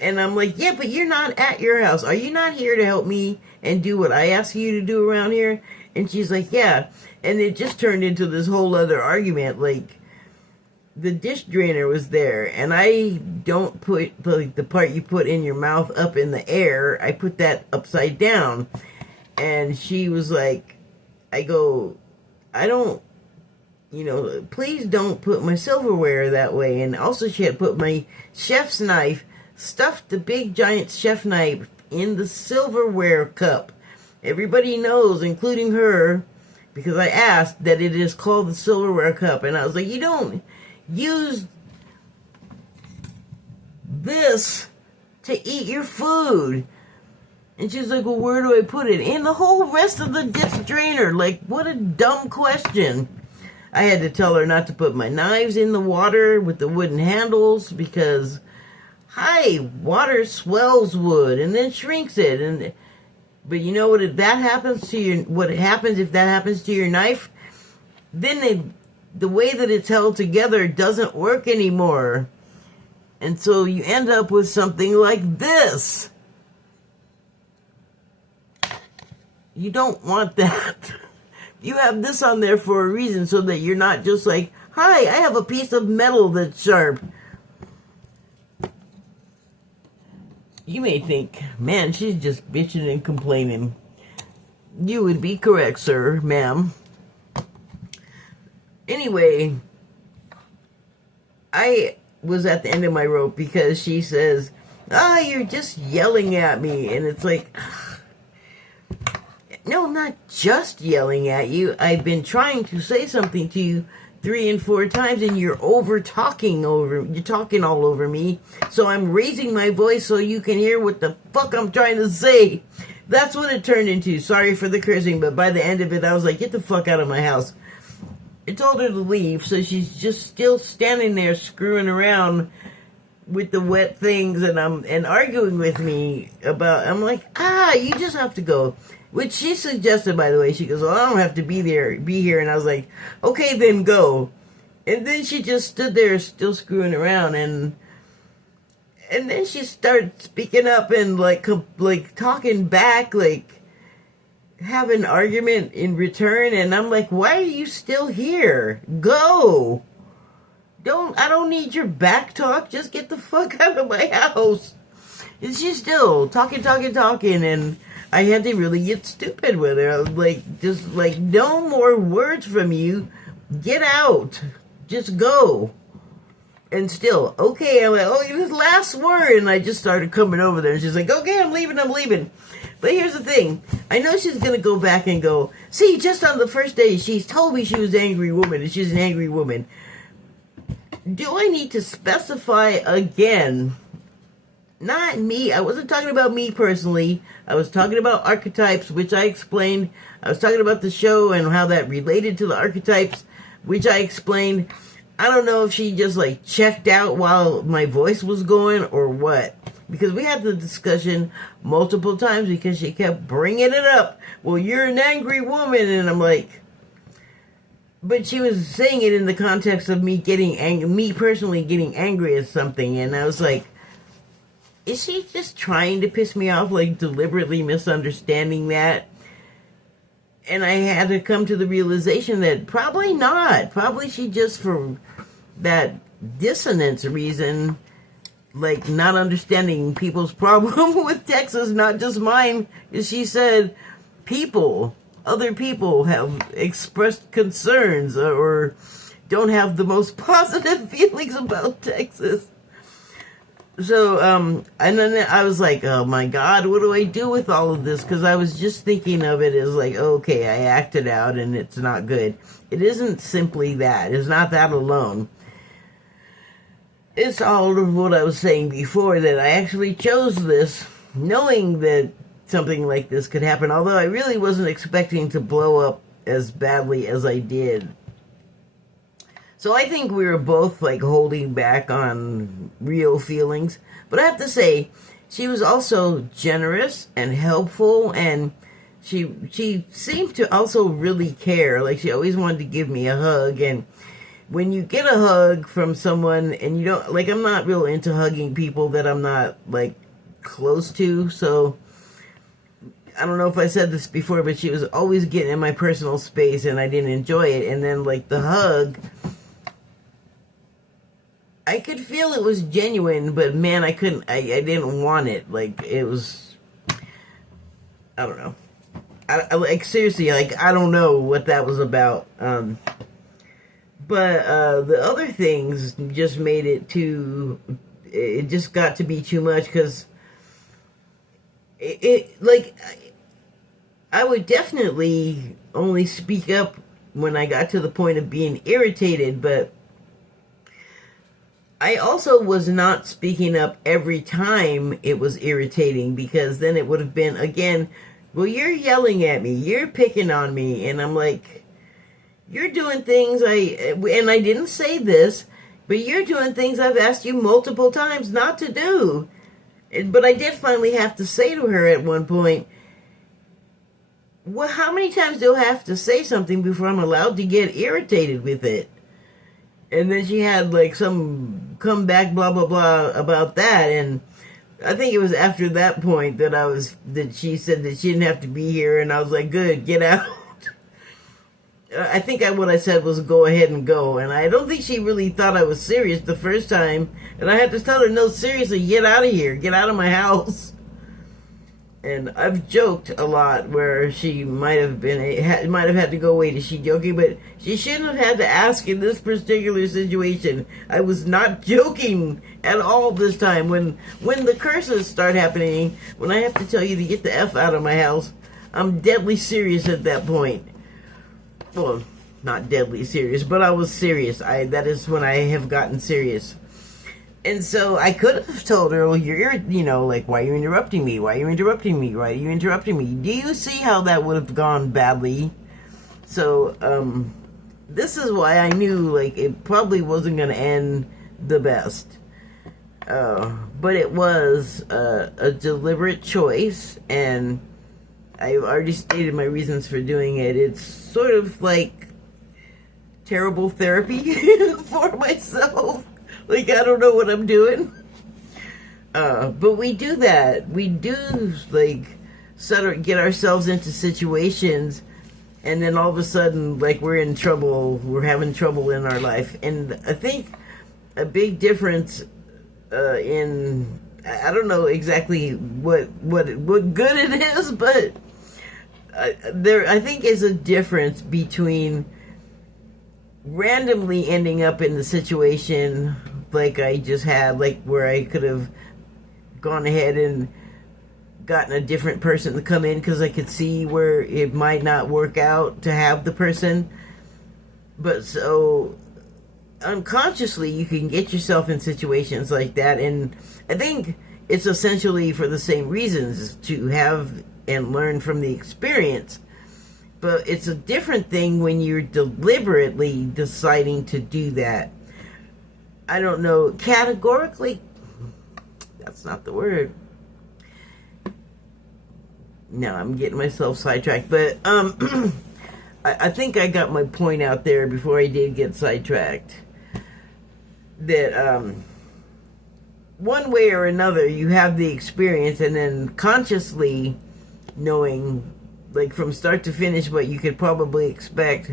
And I'm like, yeah, but you're not at your house. Are you not here to help me and do what I ask you to do around here? And she's like, yeah. And it just turned into this whole other argument. Like, the dish drainer was there, and I don't put like the part you put in your mouth up in the air. I put that upside down. And she was like, I go, I don't, you know, please don't put my silverware that way. And also she had put my chef's knife, stuffed the big giant chef knife in the silverware cup. Everybody knows, including her, because I asked, that it is called the silverware cup. And I was like, you don't use this to eat your food. And she's like, well, where do I put it? In the whole rest of the dish drainer. Like, what a dumb question. I had to tell her not to put my knives in the water with the wooden handles because, hi, water swells wood and then shrinks it. But you know what? If that happens to your, what happens if that happens to your knife? Then the way that it's held together doesn't work anymore. And so you end up with something like this. You don't want that. You have this on there for a reason so that you're not just like, hi, I have a piece of metal that's sharp. You may think, man, she's just bitching and complaining. You would be correct, sir, ma'am. Anyway, I was at the end of my rope because she says, you're just yelling at me. And it's like, no, I'm not just yelling at you. I've been trying to say something to you 3 and 4 times and you're you're talking all over me. So I'm raising my voice so you can hear what the fuck I'm trying to say. That's what it turned into. Sorry for the cursing, but by the end of it, I was like, get the fuck out of my house. I told her to leave, so she's just still standing there screwing around with the wet things and arguing with me about, I'm like, you just have to go. Which she suggested, by the way. She goes, well, I don't have to be here. And I was like, okay, then go. And then she just stood there still screwing around. And then she started speaking up and like talking back, like have an argument in return. And I'm like, why are you still here? Go. I don't need your back talk. Just get the fuck out of my house. And she's still talking. And I had to really get stupid with her. I was like, just like, no more words from you. Get out. Just go. And still, okay. I'm like, oh, this last word. And I just started coming over there. And she's like, okay, I'm leaving. But here's the thing. I know she's going to go back and go, see, just on the first day, she's told me she was an angry woman. And she's an angry woman. Do I need to specify again? Not me. I wasn't talking about me personally. I was talking about archetypes, which I explained. I was talking about the show and how that related to the archetypes, which I explained. I don't know if she just like checked out while my voice was going or what. Because we had the discussion multiple times because she kept bringing it up. Well, you're an angry woman. And I'm like, but she was saying it in the context of me getting angry, me personally getting angry at something. And I was like, is she just trying to piss me off, like deliberately misunderstanding that? And I had to come to the realization that probably not. Probably she just, for that dissonance reason, like not understanding people's problem with Texas, not just mine, is she said other people have expressed concerns or don't have the most positive feelings about Texas. So, and then I was like, oh my God, what do I do with all of this? Because I was just thinking of it as like, okay, I acted out and it's not good. It isn't simply that. It's not that alone. It's all of what I was saying before, that I actually chose this knowing that something like this could happen, although I really wasn't expecting to blow up as badly as I did. So I think we were both like holding back on real feelings. But I have to say, she was also generous and helpful, and she seemed to also really care. Like, she always wanted to give me a hug, and when you get a hug from someone and you don't, like, I'm not real into hugging people that I'm not like close to, so I don't know if I said this before, but she was always getting in my personal space and I didn't enjoy it. And then like the hug, I could feel it was genuine, but man, I didn't want it. Like, it was, I don't know. I like, seriously, like, I don't know what that was about. But the other things just made it it just got to be too much, because like, I would definitely only speak up when I got to the point of being irritated, but I also was not speaking up every time it was irritating, because then it would have been, again, well, you're yelling at me, you're picking on me, and I'm like, you're doing things and I didn't say this, but you're doing things I've asked you multiple times not to do. But I did finally have to say to her at one point, well, how many times do I have to say something before I'm allowed to get irritated with it? And then she had like some comeback blah blah blah about that, and I think it was after that point that she said that she didn't have to be here, and I was like, good, get out. I think what I said was go ahead and go, and I don't think she really thought I was serious the first time, and I had to tell her, no, seriously, get out of here, get out of my house. And I've joked a lot where she might have had to go away. Is she joking? But she shouldn't have had to ask in this particular situation. I was not joking at all this time. When the curses start happening, when I have to tell you to get the F out of my house, I'm deadly serious at that point. Well, not deadly serious, but I was serious. That is when I have gotten serious. And so I could have told her, well, like, why are you interrupting me? Why are you interrupting me? Why are you interrupting me? Do you see how that would have gone badly? So, this is why I knew, like, it probably wasn't going to end the best. But it was a deliberate choice, and I've already stated my reasons for doing it. It's sort of like terrible therapy for myself. Like, I don't know what I'm doing. But we do that. We do, like, get ourselves into situations, and then all of a sudden, like, we're in trouble. We're having trouble in our life. And I think a big difference I don't know exactly what good it is, but I think is a difference between randomly ending up in the situation like I just had, like where I could have gone ahead and gotten a different person to come in because I could see where it might not work out to have the person. But so unconsciously you can get yourself in situations like that, and I think it's essentially for the same reasons, to have and learn from the experience. But it's a different thing when you're deliberately deciding to do that. I don't know, categorically, that's not the word. No, I'm getting myself sidetracked, but I think I got my point out there before I did get sidetracked. That one way or another, you have the experience, and then consciously knowing, like from start to finish, what you could probably expect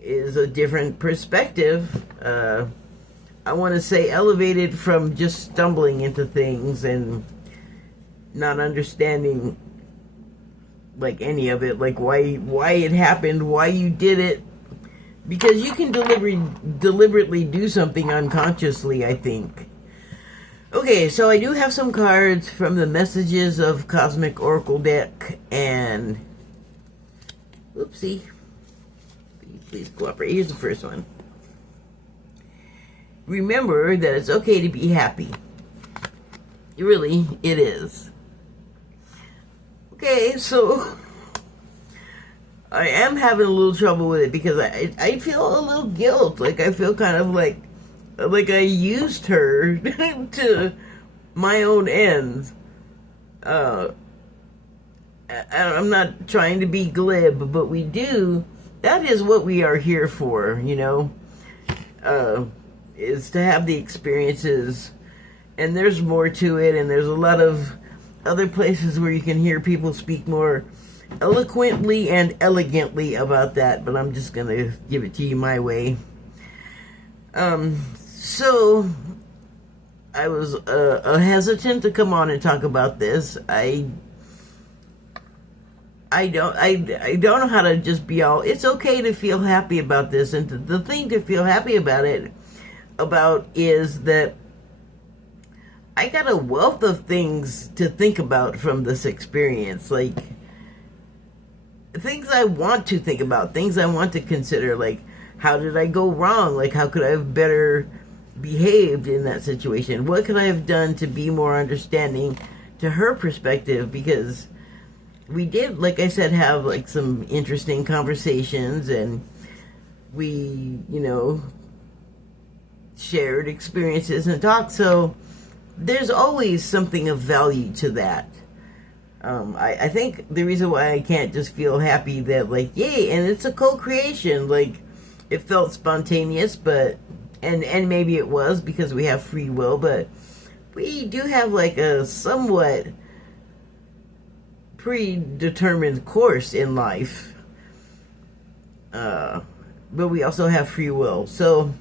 is a different perspective. I want to say elevated from just stumbling into things and not understanding like any of it, like why it happened, why you did it, because you can deliberately do something unconsciously, I think. Okay, so I do have some cards from the Messages of Cosmic Oracle deck, and oopsie, please cooperate. Here's the first one. Remember that it's okay to be happy. Really, it is. Okay, so I am having a little trouble with it because I feel a little guilt. Like I feel kind of like I used her to my own ends. I'm not trying to be glib, but we do. That is what we are here for, you know, is to have the experiences. And there's more to it, and there's a lot of other places where you can hear people speak more eloquently and elegantly about that, but I'm just going to give it to you my way. So I was hesitant to come on and talk about this. I don't know how to just be all, it's okay to feel happy about this, and the thing to feel happy about is that I got a wealth of things to think about from this experience, like things I want to think about, things I want to consider, like how did I go wrong, like how could I have better behaved in that situation, what could I have done to be more understanding to her perspective, because we did, like I said, have like some interesting conversations, and we, you know, shared experiences and talked, so there's always something of value to that. I think the reason why I can't just feel happy that, like, yay, and it's a co-creation, like, it felt spontaneous, but, and maybe it was because we have free will, but we do have, like, a somewhat predetermined course in life. But we also have free will, so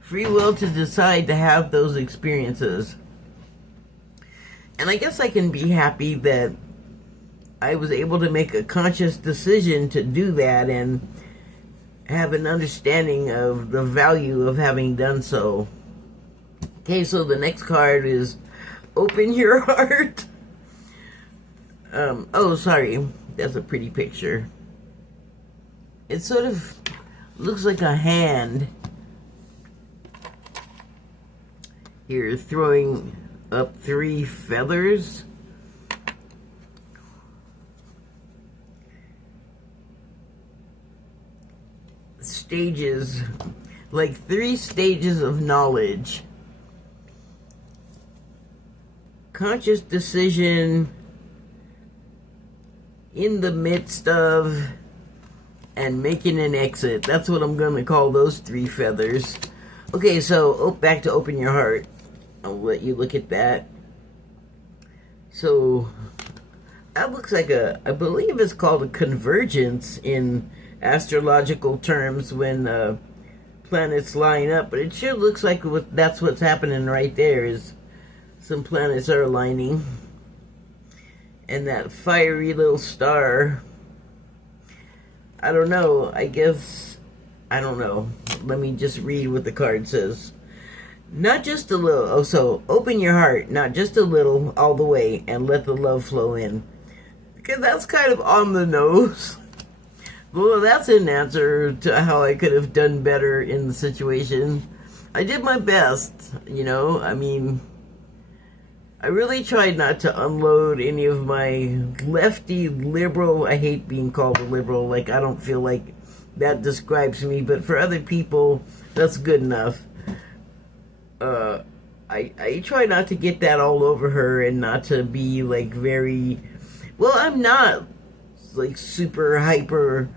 free will to decide to have those experiences. And I guess I can be happy that I was able to make a conscious decision to do that and have an understanding of the value of having done so. Okay, so the next card is Open Your Heart. Oh, sorry. That's a pretty picture. It sort of looks like a hand here throwing up 3 feathers. Stages, like 3 stages of knowledge. Conscious decision, in the midst of, and making an exit. That's what I'm going to call those 3 feathers. Okay, so back to Open Your Heart. I'll let you look at that. So that looks like I believe it's called a convergence in astrological terms when planets line up, but it sure looks like that's what's happening right there, is some planets are aligning. And that fiery little star, I don't know, I don't know. Let me just read what the card says. Not just a little, oh, so open your heart, not just a little, all the way, and let the love flow in. Because that's kind of on the nose. Well, that's an answer to how I could have done better in the situation. I did my best, you know, I mean, I really tried not to unload any of my lefty liberal, I hate being called a liberal, like I don't feel like that describes me, but for other people, that's good enough. I try not to get that all over her and not to be like very, well, I'm not like super hyper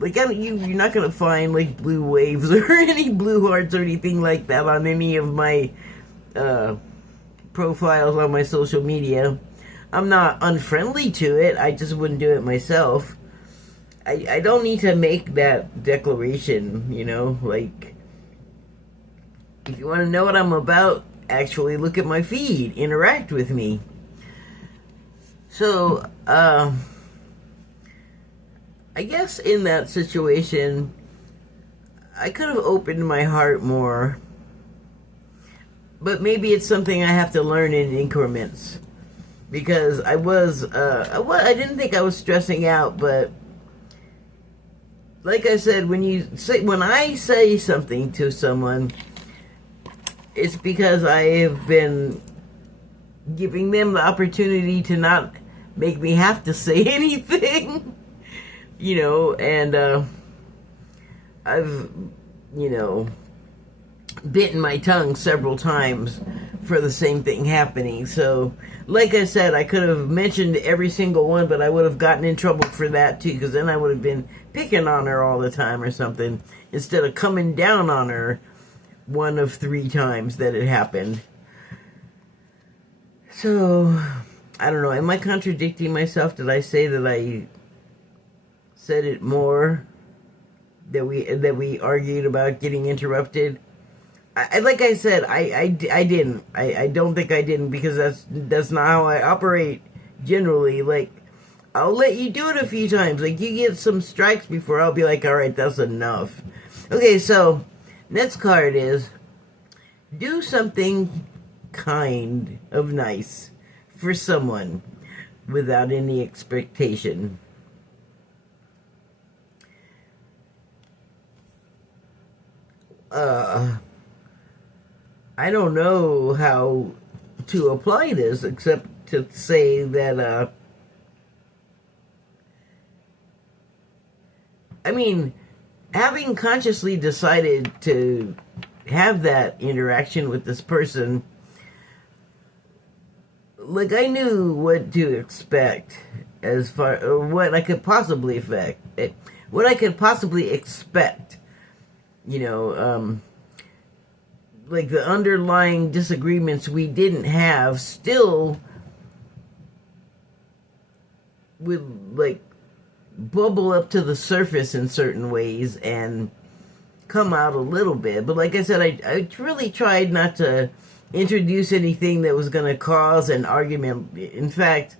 Like, you're not gonna find like blue waves or any blue hearts or anything like that on any of my profiles on my social media. I'm not unfriendly to it. I just wouldn't do it myself. I don't need to make that declaration, you know, like, if you want to know what I'm about, actually look at my feed, interact with me. So, I guess in that situation, I could have opened my heart more, but maybe it's something I have to learn in increments, because I didn't think I was stressing out, but like I said, when I say something to someone, it's because I have been giving them the opportunity to not make me have to say anything, you know, and I've, you know, bitten my tongue several times for the same thing happening. So, like I said, I could have mentioned every single one, but I would have gotten in trouble for that too, because then I would have been picking on her all the time or something, instead of coming down on her one of 3 times that it happened. So, I don't know, am I contradicting myself? Did I say that I said it more, that we argued about getting interrupted? Like I said, I didn't. I don't think I didn't, because that's not how I operate generally. Like, I'll let you do it a few times. Like, you get some strikes before I'll be like, all right, that's enough. Okay, so next card is, do something kind of nice for someone without any expectation. I don't know how to apply this except to say that, I mean, having consciously decided to have that interaction with this person, like, I knew what to expect as far, or what I could possibly expect, you know, like the underlying disagreements we didn't have still would, like, bubble up to the surface in certain ways and come out a little bit. But like I said, I really tried not to introduce anything that was going to cause an argument. In fact,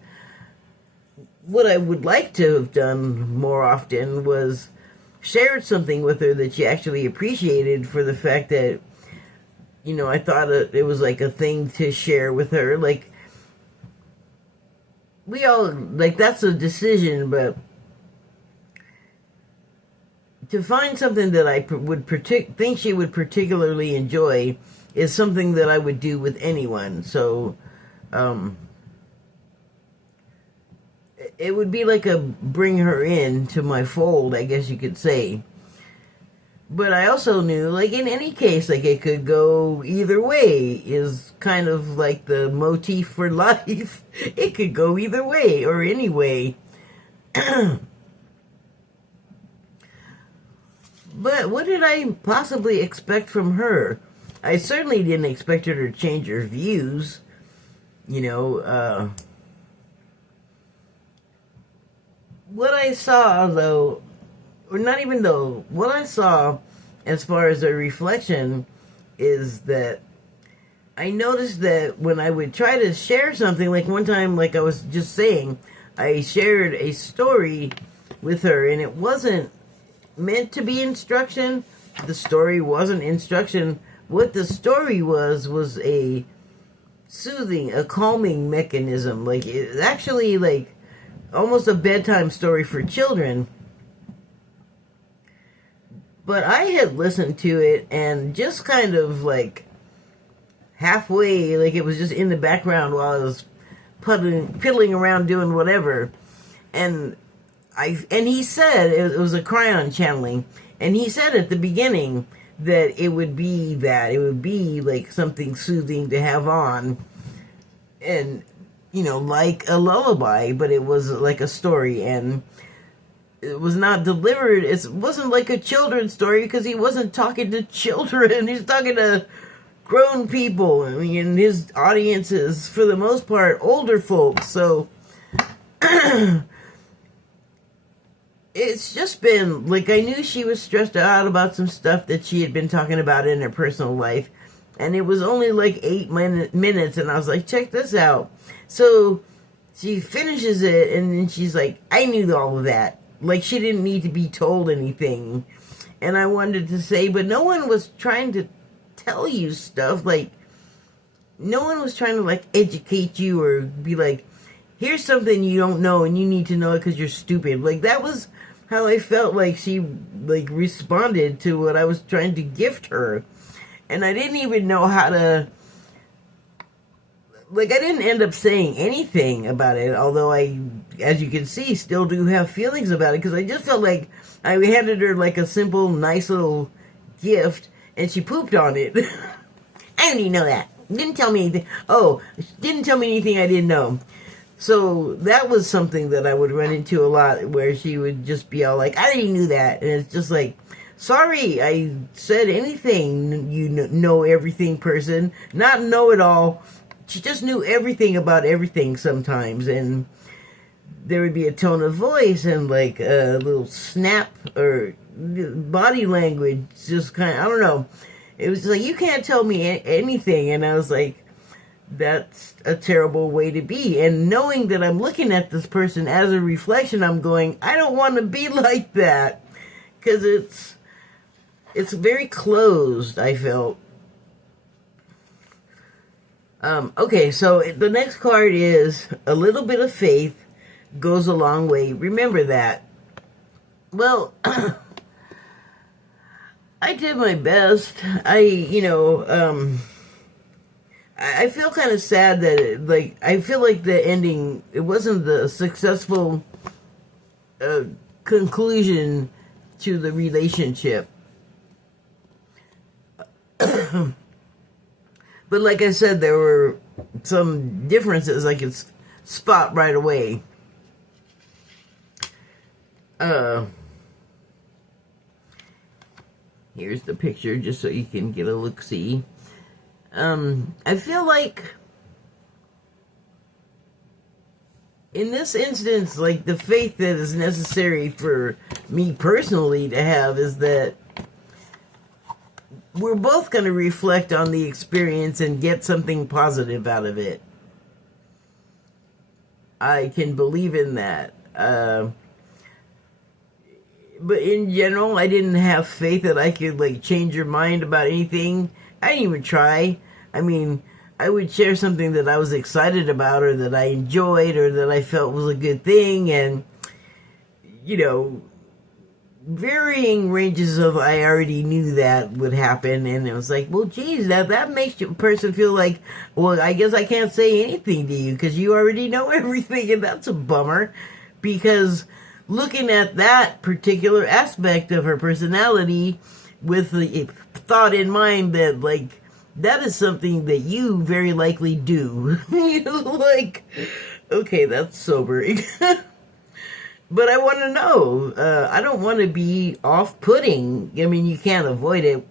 what I would like to have done more often was shared something with her that she actually appreciated, for the fact that, you know, I thought it was like a thing to share with her. Like, we all, like, that's a decision, but to find something that I would think she would particularly enjoy is something that I would do with anyone. So, it would be like a bring her in to my fold, I guess you could say. But I also knew, like, in any case, like, it could go either way, is kind of like the motif for life. It could go either way, or any way. But what did I possibly expect from her? I certainly didn't expect her to change her views. You know, what I saw, though, or not even though, what I saw as far as a reflection is that I noticed that when I would try to share something, like one time, like I was just saying, I shared a story with her, and it wasn't meant to be instruction. The story wasn't instruction. What the story was a soothing, a calming mechanism. Like, it's actually like almost a bedtime story for children. But I had listened to it and just kind of like halfway, like it was just in the background while I was piddling around doing whatever. And he said, it was a Cryon channeling, and he said at the beginning that it would be like something soothing to have on, and, you know, like a lullaby, but it was like a story. And it was not delivered. It wasn't like a children's story because he wasn't talking to children. He's talking to grown people. I mean, and his audience is, for the most part, older folks. So it's just been, like, I knew she was stressed out about some stuff that she had been talking about in her personal life. And it was only like 8 minutes, and I was like, check this out. So she finishes it, and then she's like, I knew all of that. Like, she didn't need to be told anything. And I wanted to say, but no one was trying to tell you stuff. Like, no one was trying to, like, educate you or be like, here's something you don't know, and you need to know it because you're stupid. Like, that was how I felt like she, like, responded to what I was trying to gift her. And I didn't even know how to, like, I didn't end up saying anything about it, although I, as you can see, still do have feelings about it, because I just felt like I handed her, like, a simple, nice little gift, and she pooped on it. I didn't even know that. Didn't tell me anything. Oh, didn't tell me anything I didn't know. So that was something that I would run into a lot, where she would just be all like, I already knew that, and it's just like, sorry, I said anything, you know everything person, not know it all. She just knew everything about everything sometimes, and there would be a tone of voice and like a little snap or body language, just kind of, I don't know. It was just like, you can't tell me anything, and I was like, that's a terrible way to be. And knowing that I'm looking at this person as a reflection, I'm going, I don't want to be like that, because it's very closed, I felt. Okay, so the next card is a little bit of faith goes a long way. Remember that. Well, I did my best. I feel kind of sad that I feel like the ending, it wasn't the successful conclusion to the relationship. But like I said, there were some differences I could spot right away. Here's the picture, just so you can get a look-see. I feel like in this instance, like, the faith that is necessary for me personally to have is that we're both going to reflect on the experience and get something positive out of it. I can believe in that. But in general, I didn't have faith that I could, like, change your mind about anything. I didn't even try. I mean, I would share something that I was excited about or that I enjoyed or that I felt was a good thing, and, you know, varying ranges of I already knew that would happen, and it was like, well, geez, that makes a person feel like, well, I guess I can't say anything to you because you already know everything, and that's a bummer, because looking at that particular aspect of her personality with the thought in mind that, like, that is something that you very likely do. You know, like, okay, that's sobering. But I want to know. I don't want to be off-putting. I mean, you can't avoid it.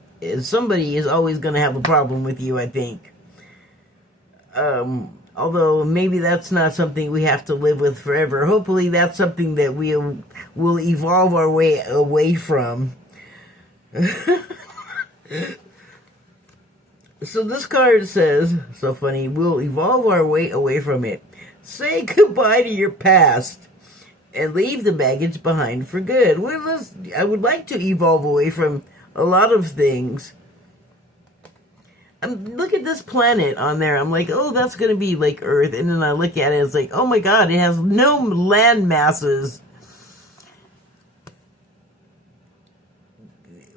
Somebody is always going to have a problem with you, I think. Although maybe that's not something we have to live with forever. Hopefully that's something that we will evolve our way away from. So this card says, so funny, we'll evolve our way away from it. Say goodbye to your past and leave the baggage behind for good. Well, I would like to evolve away from a lot of things. Look at this planet on there. I'm like, oh, that's going to be like Earth. And then I look at it, it's like, oh my God, it has no land masses.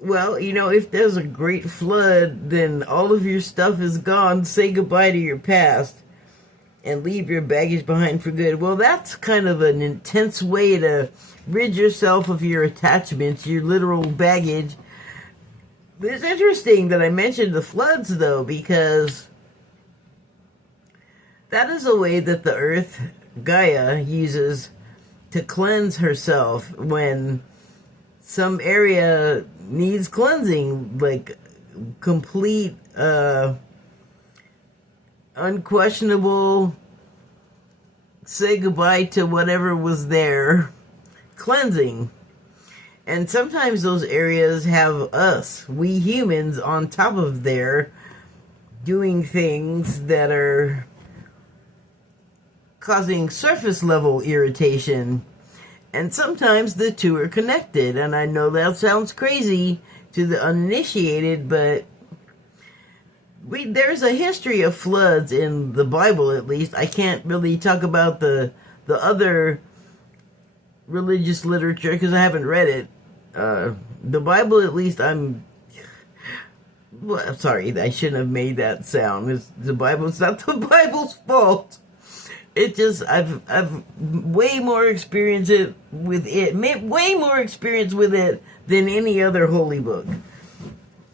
Well, you know, if there's a great flood, then all of your stuff is gone. Say goodbye to your past and leave your baggage behind for good. Well, that's kind of an intense way to rid yourself of your attachments, your literal baggage. It's interesting that I mentioned the floods, though, because that is a way that the Earth, Gaia, uses to cleanse herself when some area needs cleansing, like complete, unquestionable, say goodbye to whatever was there, cleansing. And sometimes those areas have us, we humans, on top of there, doing things that are causing surface level irritation. And sometimes the two are connected. And I know that sounds crazy to the uninitiated, but there's a history of floods in the Bible, at least. I can't really talk about the other religious literature because I haven't read it. The Bible, at least, well, sorry, I shouldn't have made that sound. It's not the Bible's fault. It just, I've way more experience with it than any other holy book.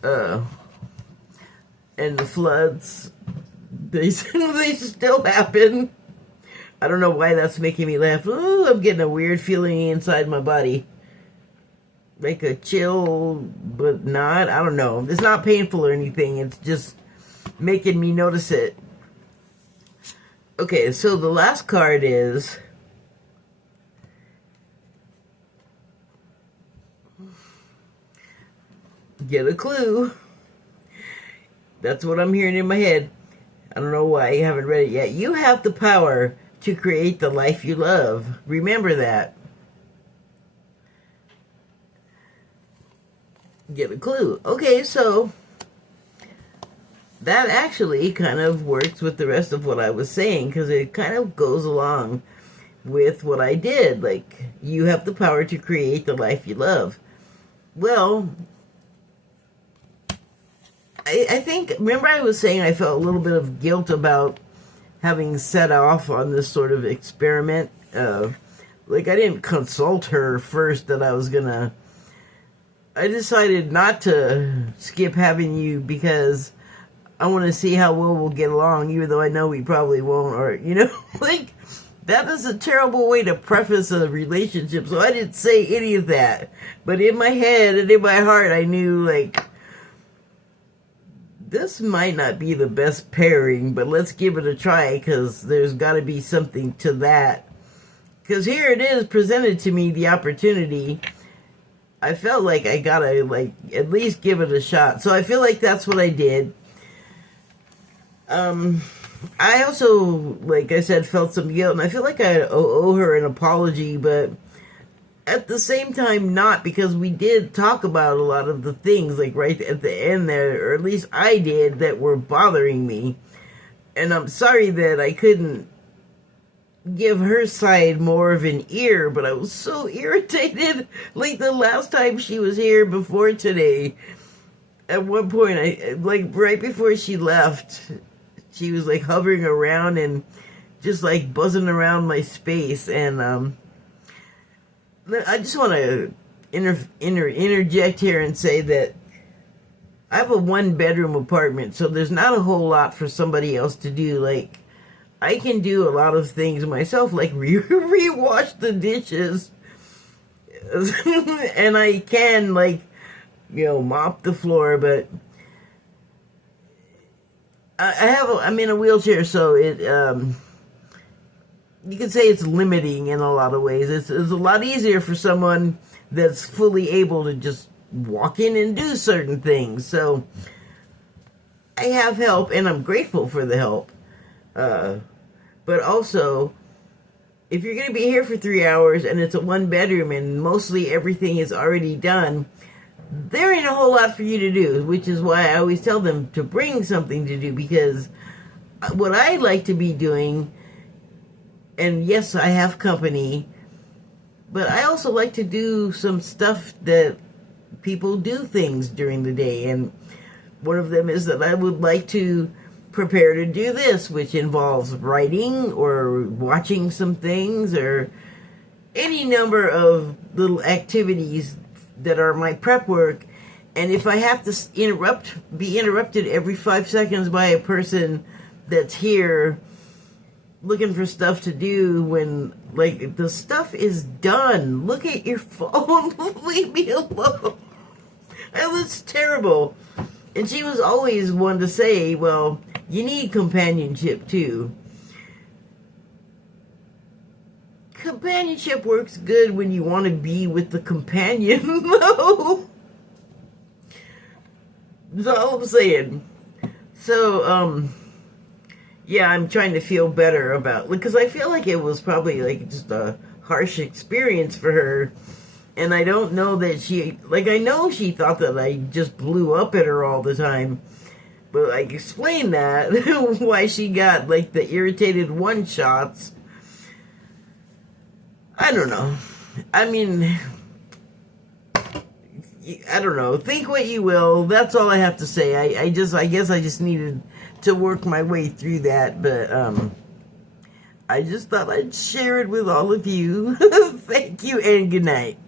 And the floods, they still happen. I don't know why that's making me laugh. Ooh, I'm getting a weird feeling inside my body. Like a chill, but not. I don't know. It's not painful or anything. It's just making me notice it. Okay, so the last card is... Get a clue. That's what I'm hearing in my head. I don't know why you haven't read it yet. You have the power to create the life you love. Remember that. Get a clue. Okay, so that actually kind of works with the rest of what I was saying, because it kind of goes along with what I did. Like, you have the power to create the life you love. Well, I think, remember I was saying I felt a little bit of guilt about having set off on this sort of experiment. Like, I didn't consult her first that I was gonna... I decided not to skip having you because I want to see how well we'll get along, even though I know we probably won't, or, you know, like, that is a terrible way to preface a relationship, so I didn't say any of that. But in my head and in my heart, I knew, like, this might not be the best pairing, but let's give it a try, because there's got to be something to that. Because here it is, presented to me, the opportunity. I felt like I gotta, like, at least give it a shot. So I feel like that's what I did. I also, like I said, felt some guilt, and I feel like I owe her an apology, but at the same time not, because we did talk about a lot of the things, like right at the end there, or at least I did, that were bothering me. And I'm sorry that I couldn't give her side more of an ear, but I was so irritated. Like the last time she was here before today, at one point, like right before she left, she was like hovering around and just like buzzing around my space. And I just want to interject here and say that I have a 1-bedroom apartment, so there's not a whole lot for somebody else to do. Like, I can do a lot of things myself, like re-wash the dishes. And I can, like, you know, mop the floor, but I'm in a wheelchair, so it, you could say it's limiting in a lot of ways. It's a lot easier for someone that's fully able to just walk in and do certain things. So I have help, and I'm grateful for the help. But also, if you're going to be here for 3 hours and it's a 1-bedroom and mostly everything is already done, there ain't a whole lot for you to do, which is why I always tell them to bring something to do, because what I like to be doing, and yes, I have company, but I also like to do some stuff that people do things during the day, and one of them is that I would like to prepare to do this, which involves writing or watching some things or any number of little activities that are my prep work. And if I have to be interrupted every 5 seconds by a person that's here looking for stuff to do when, like, the stuff is done. Look at your phone. Leave me alone. It was terrible. And she was always one to say, well, you need companionship too. Companionship works good when you want to be with the companion, though. That's all I'm saying. So, yeah, I'm trying to feel better about, because I feel like it was probably like just a harsh experience for her. And I don't know that she, like, I know she thought that I just blew up at her all the time. But, like, explain that, why she got, like, the irritated one-shots. I don't know. I mean, I don't know. Think what you will. That's all I have to say. I guess I just needed to work my way through that. But, I just thought I'd share it with all of you. Thank you and good night.